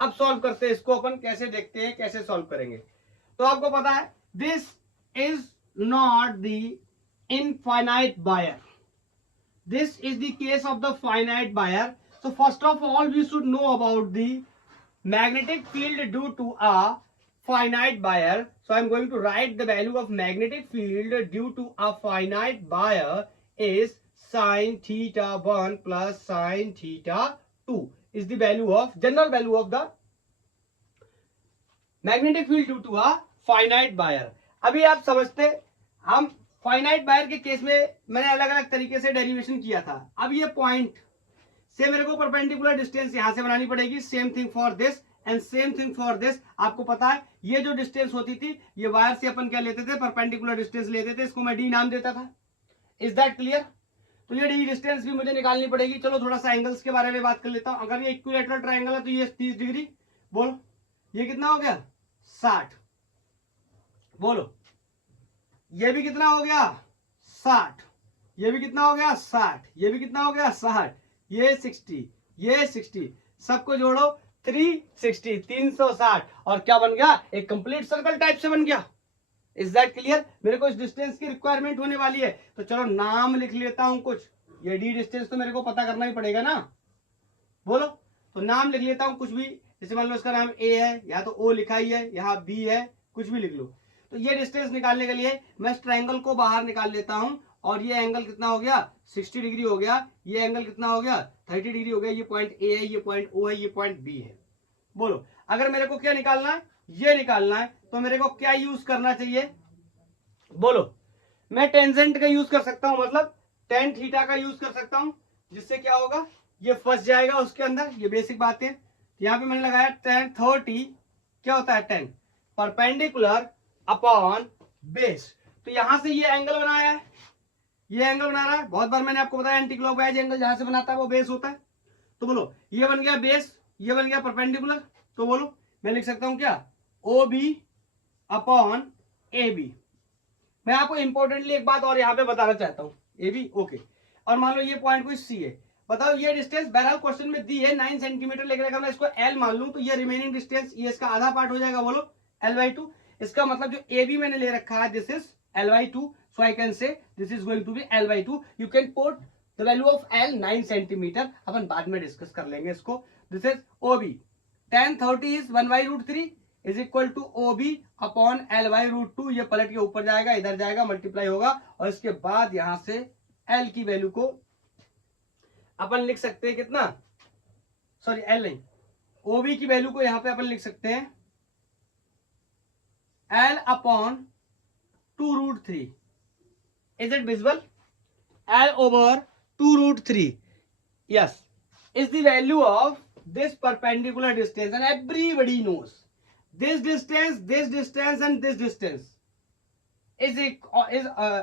अब सॉल्व करते हैं इसको. अपन कैसे देखते हैं, कैसे सॉल्व करेंगे. तो आपको पता है this is not the infinite wire, this is the case of the finite wire. So first of all we should know about the magnetic field due to a finite wire. So I am going to write the value of magnetic field due to a finite wire is sin theta 1 plus sin theta 2 is the value of general value of the magnetic field due to a finite wire. अभी आप समझते, हम finite wire के case में मैंने अलग अलग तरीके से डेरिवेशन किया था. अब ये पॉइंट से मेरे को परपेंडिकुलर डिस्टेंस यहां से बनानी पड़ेगी. Same thing for this and same thing for this. आपको पता है ये जो डिस्टेंस होती थी ये वायर से अपन क्या लेते थे, परपेंडिकुलर डिस्टेंस लेते थे. इसको मैं डी नाम देता था. Is that clear? तो ये डी डिस्टेंस भी मुझे निकालनी पड़ेगी. चलो थोड़ा सा एंगल्स के बारे में बात कर लेता हूं. अगर ये इक्विलैटरल ट्रायंगल है तो ये 30 डिग्री. बोलो ये कितना हो गया, 60. बोलो ये भी कितना हो गया, 60. ये भी कितना हो गया, 60. ये भी कितना हो गया, 60. ये 60, ये 60, सबको जोड़ो 360, 360. और क्या बन गया, एक कंप्लीट सर्कल टाइप से बन गया. Is that clear? मेरे को इस डिस्टेंस की रिक्वायरमेंट होने वाली है तो चलो नाम लिख लेता हूं कुछ. ये डी डिस्टेंस तो मेरे को पता करना ही पड़ेगा ना. बोलो, तो नाम लिख लेता हूं कुछ भी. जैसे मान लो इसका नाम ए है, या तो ओ लिखा ही है, यहाँ बी है, कुछ भी लिख लो. तो ये डिस्टेंस निकालने के लिए मैं इस ट्रायंगल को बाहर निकाल लेता हूं. और ये एंगल कितना हो गया, 60 डिग्री हो गया. ये एंगल कितना हो गया, 30 डिग्री हो गया. ये पॉइंट ए है, ये पॉइंट ओ है, ये पॉइंट बी है. बोलो अगर मेरे को क्या निकालना है, ये निकालना है तो मेरे को क्या यूज करना चाहिए. बोलो मैं टेंजेंट का यूज कर सकता हूं, मतलब टेन थीटा का यूज कर सकता हूं, जिससे क्या होगा, ये फंस जाएगा उसके अंदर. ये बेसिक बात है. यहाँ पे मैंने लगाया टेन 30 क्या होता है, 10 परपेंडिकुलर अपॉन बेस. तो यहां से ये एंगल बनाया है, ये एंगल बना रहा है. बहुत बार मैंने आपको बताया एंटी क्लॉकवाइज एंगल जहां से बनाता है वो बेस होता है. तो बोलो ये बन गया बेस, ये बन गया परपेंडिकुलर. तो बोलो मैं लिख सकता हूं क्या, O B upon A B. मैं आपको इंपॉर्टेंटली एक बात और यहाँ पे बताना चाहता हूँ. A B okay. और मान लो ये पॉइंट कोई सी है. बताओ ये डिस्टेंस बहरहाल क्वेश्चन में दी है 9 सेंटीमीटर, लेकिन अगर मैं इसको एल मान लूं तो ये रिमेनिंग डिस्टेंस ये इसका आधा पार्ट हो जाएगा. बोलो L/2. इसका मतलब जो ए बी मैंने ले रखा है this is L/2. So I can say this is going to be L/2. You can put the value of L 9 centimeter. अपन बाद में डिस्कस कर लेंगे इसको. This is OB. tan 30 is 1/√3 is equal to OB upon L/√2. ये पलट के ऊपर जाएगा, इधर जाएगा, मल्टीप्लाई होगा. और इसके बाद यहां से L की वैल्यू को अपन लिख सकते हैं कितना, सॉरी L नहीं, OB की वैल्यू को यहां पे अपन लिख सकते हैं L upon 2√3. Is it visible? L over 2√3. Yes, is the value of this perpendicular distance, and everybody knows this distance, and this distance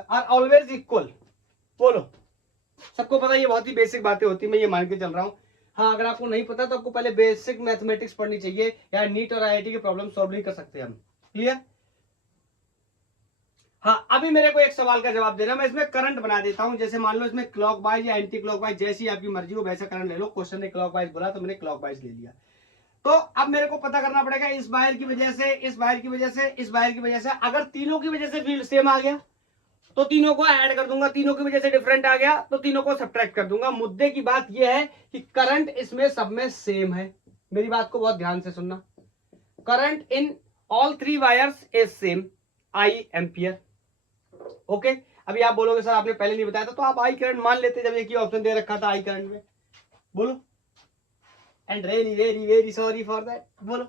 are always equal. बोलो सबको पता है, ये बहुत ही बेसिक बातें होती है, मैं ये मान के चल रहा हूं. हाँ अगर आपको नहीं पता तो आपको पहले बेसिक मैथमेटिक्स पढ़नी चाहिए, या नीट और आईआईटी के प्रॉब्लम सॉल्व नहीं कर सकते हम. क्लियर? हाँ अभी मेरे को एक सवाल का जवाब देना. मैं इसमें करंट बना देता हूं. जैसे मान लो इसमें क्लॉकवाइज या एंटी क्लॉकवाइज, जैसी आपकी मर्जी हो वैसा करंट ले लो. क्वेश्चन ने क्लॉकवाइज बोला तो मैंने क्लॉकवाइज ले लिया. तो अब मेरे को पता करना पड़ेगा इस वायर की वजह से, इस वायर की वजह से, इस वायर की वजह से. अगर तीनों की वजह से फील्ड सेम आ गया तो तीनों को ऐड कर दूंगा. तीनों की वजह से डिफरेंट आ गया तो तीनों को सब्ट्रैक्ट कर दूंगा. मुद्दे की बात यह है कि करंट इसमें सब में सेम है. मेरी बात को बहुत ध्यान से सुनना. Current in all 3 wires is same, I ampere. Okay अभी आप बोलोगे सर आपने पहले नहीं बताया था, तो आप आई करंट मान लेते जब एक ही ऑप्शन दे रखा था आई करंट में. बोलो and really very very sorry for that. बोलो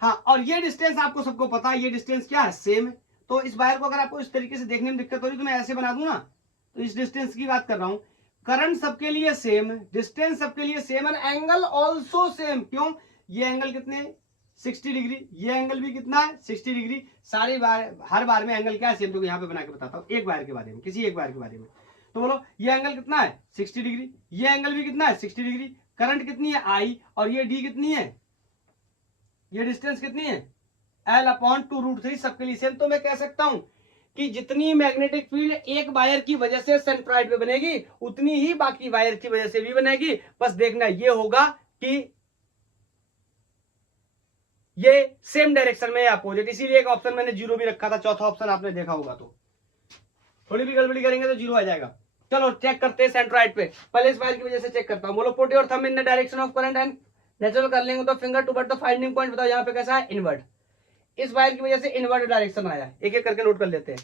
हाँ. और ये डिस्टेंस आपको सबको पता है, ये डिस्टेंस क्या है, सेम है. तो इस वायर को अगर आपको इस तरीके से देखने में दिक्कत हो रही तो मैं ऐसे बना दूं ना, तो इस डिस्टेंस की बात कर रहा हूं, करंट सबके लिए सेम, डिस्टेंस सबके लिए same and angle also same. क्यों? ये एंगल कितने 60 डिग्री, ये एंगल भी कितना है 60 डिग्री। सारी बार हर बार में एंगल क्या है सेम, तो यहाँ पे बना के बताता हूँ एक वायर के बारे में, किसी एक वायर के बारे में। तो बोलो ये एंगल कितना है 60 डिग्री, ये एंगल भी कितना है 60 डिग्री, करंट कितनी है I और ये D कितनी है, ये डिस्टेंस कितनी है L/2√3 सबके लिए सेम। तो मैं कह सकता हूं कि जितनी मैग्नेटिक फील्ड एक वायर की वजह से सेंट्रॉइड पे बनेगी उतनी ही बाकी वायर की वजह से भी बनेगी। बस देखना ये होगा कि ये सेम डायरेक्शन में अपोजिट, इसीलिए एक ऑप्शन मैंने 0 भी रखा था, चौथा ऑप्शन आपने देखा होगा। तो थोड़ी भी गड़बड़ी करेंगे तो 0 आ जाएगा। चलो चेक करते हैं सेंट्रॉइड पे, पहले इस वायर की वजह से चेक करता हूं। बोलो put your thumb in the direction of current and natural कर लेंगे तो finger toward the finding point. बताओ यहाँ पे कैसा है इनवर्ट, इस वायर की वजह से इनवर्ट डायरेक्शन आया, एक एक करके नोट कर लेते हैं।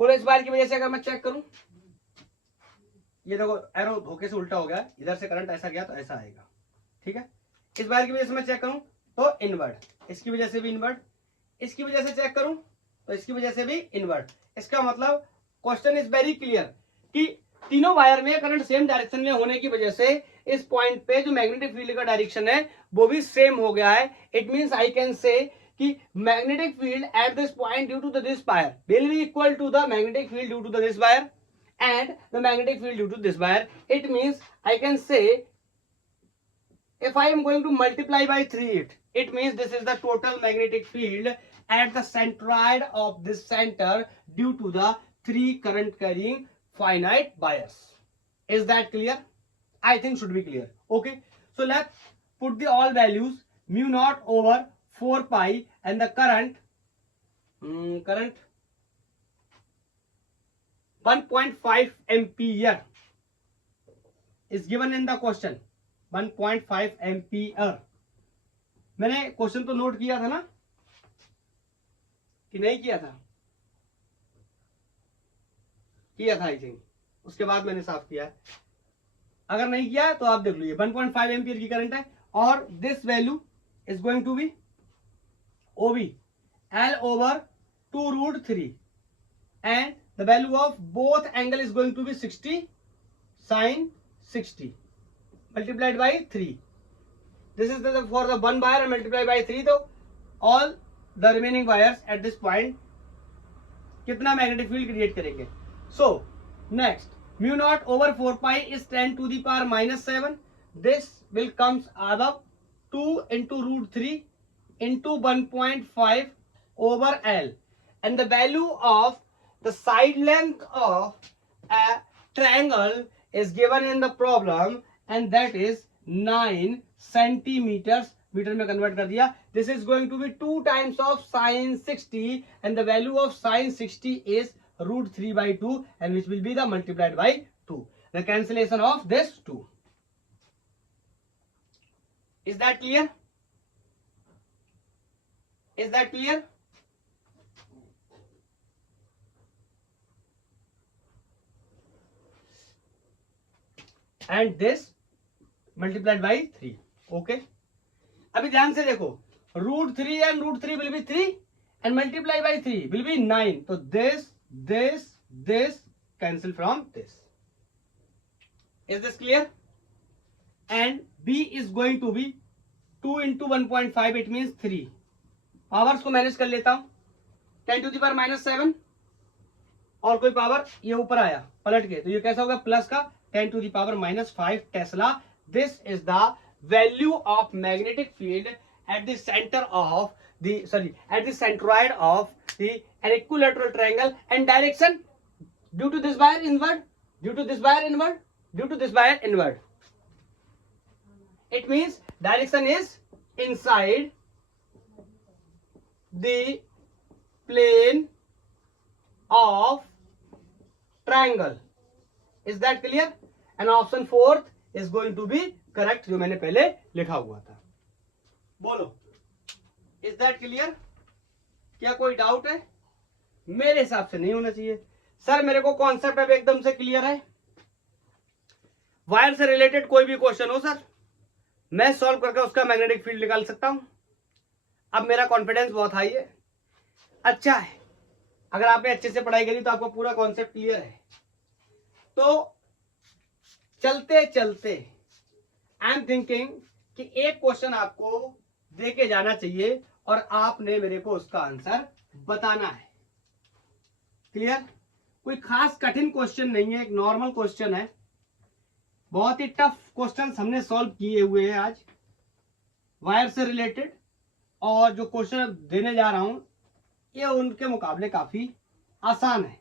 बोलो इस वायर की वजह से अगर मैं चेक करूं, ये देखो एरो धोखे से उल्टा हो गया, इधर से करंट ऐसा गया तो ऐसा आएगा, ठीक है। इस वायर की वजह से मैं चेक करूं तो इनवर्ट, इसकी वजह से भी इनवर्ट, इसकी वजह से चेक करूं तो इसकी वजह से भी इनवर्ट। इसका मतलब क्वेश्चन इज वेरी क्लियर कि तीनों वायर में करंट सेम डायरेक्शन में होने की वजह से इस पॉइंट पे जो मैग्नेटिक फील्ड का डायरेक्शन है वो भी सेम हो गया है। It means I can say कि magnetic field at this point due to this wire will be equal to the magnetic field due to this wire and the magnetic field due to this wire. It means I can say if I am going to multiply by 3 it means this is the total magnetic field at the centroid of this center due to the 3 current carrying finite wires. Is that clear? I think should be clear. Okay, so let's put the all values mu naught over 4 pi and the current 1.5 ampere is given in the question. 1.5 ampere. मैंने question तो note किया था ना कि नहीं किया था? किया था आई थिंक, उसके बाद मैंने साफ किया है। अगर नहीं किया है तो आप देख लीजिए। 1.5 एम्पियर की करंट है और this value is going to be OB L over 2√3 and the value of both angle is going to be 60 sin 60 multiplied by 3. This is for the one wire and multiplied by 3. तो all the remaining wires at this point कितना magnetic field create करेंगे? So next mu naught over 4 pi is 10 to the power minus 7. This will comes above 2 into √3 into 1.5 over L and the value of the side length of a triangle is given in the problem and that is 9 centimeters. Metre में convert कर दिया. This is going to be 2 times of sin 60 and the value of sin 60 is √3 by 2 and which will be the multiplied by 2. The cancellation of this 2. Is that clear? Is that clear? And this multiplied by 3. Okay. अभी ध्यान से देखो, √3 and √3 will be 3 and multiply by 3 will be 9. तो this cancel from this. Is this clear? And B is going to be 2 into 1.5. It means 3. Powers को manage कर लेता हूं. 10 to the power minus 7 और कोई पावर ये ऊपर आया पलट के, तो ये कैसा होगा प्लस का 10 to the power minus 5 Tesla. This is the value of magnetic field at the center of the at the centroid of the equilateral triangle and direction due to this wire inward, due to this wire inward, due to this wire inward. It means direction is inside the plane of triangle. Is that clear? And option 4th is going to be correct, जो मैंने पहले लिखा हुआ था. बोलो, is that clear? क्या कोई doubt है? मेरे हिसाब से नहीं होना चाहिए. सर मेरे को कॉन्सेप्ट अब एकदम से क्लियर है. वायर से रिलेटेड कोई भी क्वेश्चन हो सर, मैं सॉल्व करके उसका मैग्नेटिक फील्ड निकाल सकता हूं. अब मेरा कॉन्फिडेंस बहुत हाई है. अच्छा है, अगर आपने अच्छे से पढ़ाई करी तो आपको पूरा कॉन्सेप्ट क्लियर है। तो चलते चलते आई एम थिंकिंग कि एक क्वेश्चन आपको दे के जाना चाहिए और आपने मेरे को उसका आंसर बताना है। क्लियर? कोई खास कठिन क्वेश्चन नहीं है, एक नॉर्मल क्वेश्चन है। बहुत ही टफ क्वेश्चन हमने सॉल्व किए हुए हैं आज वायर से रिलेटेड, और जो क्वेश्चन देने जा रहा हूं ये उनके मुकाबले काफी आसान है।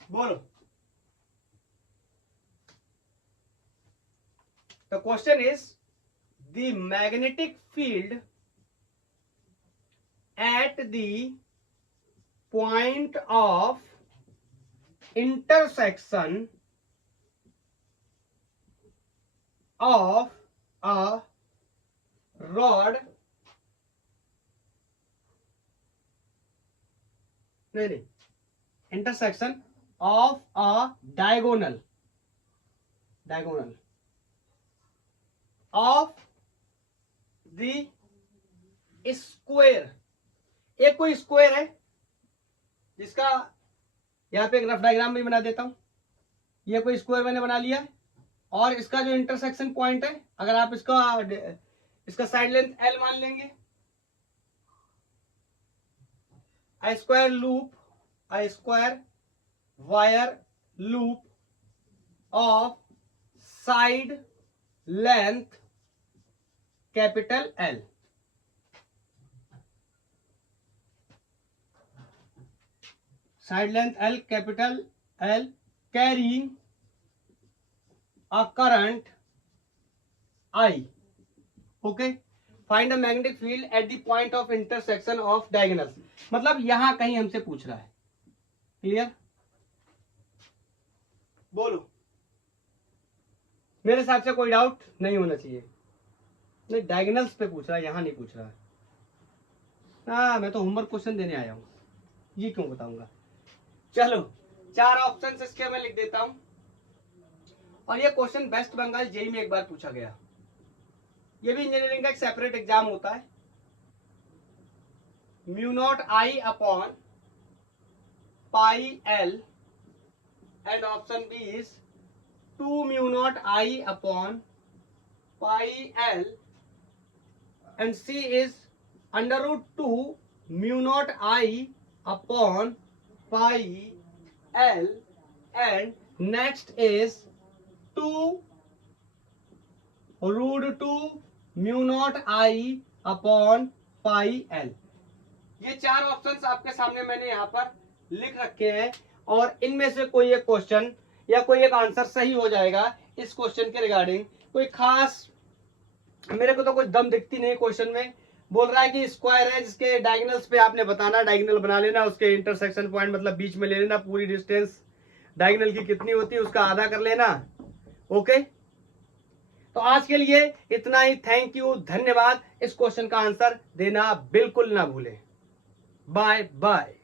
बोलो। The question is the magnetic field at the point of intersection of a rod intersection of a diagonal of the square। एक कोई स्क्वायर है जिसका यहाँ पे एक रफ डायग्राम भी बना देता हूं। ये कोई स्क्वायर मैंने बना लिया है और इसका जो इंटरसेक्शन पॉइंट है, अगर आप इसका साइड लेंथ L मान लेंगे, a square wire loop of side length capital L। Side length L capital L carrying a current I। Okay, find the magnetic field at the point of intersection of diagonals. मतलब यहां कहीं हमसे पूछ रहा है। Clear? बोलो। मेरे हिसाब से कोई डाउट नहीं होना चाहिए। नहीं, डायगोनल्स पे पूछ रहा है, यहां नहीं पूछ रहा है। हाँ, मैं तो होमवर्क क्वेश्चन देने आया हूं, ये क्यों बताऊंगा। चलो, 4 ऑप्शन इसके मैं लिख देता हूं। और ये क्वेश्चन वेस्ट बंगाल जेई में एक बार पूछा गया। ये भी इंजीनियरिंग का एक सेपरेट एग्जाम होता है। μ0I upon pi L and option B is 2μ0I upon pi L and C is √2 μ0I upon pi L and next is 2√2 μ0I upon pi L। ये 4 ऑप्शंस आपके सामने मैंने यहाँ पर लिख रखे हैं और इनमें से कोई एक क्वेश्चन या कोई एक आंसर सही हो जाएगा इस क्वेश्चन के रिगार्डिंग। कोई खास मेरे को तो कोई दम दिखती नहीं क्वेश्चन में। बोल रहा है कि स्क्वायर है जिसके डायगोनल्स पे आपने बताना, डायगोनल बना लेना, उसके इंटरसेक्शन पॉइंट मतलब बीच में ले लेना, पूरी डिस्टेंस डायगोनल की कितनी होती है उसका आधा कर लेना। ओके, तो आज के लिए इतना ही। थैंक यू, धन्यवाद। इस क्वेश्चन का आंसर देना बिल्कुल ना भूलें। Bye bye.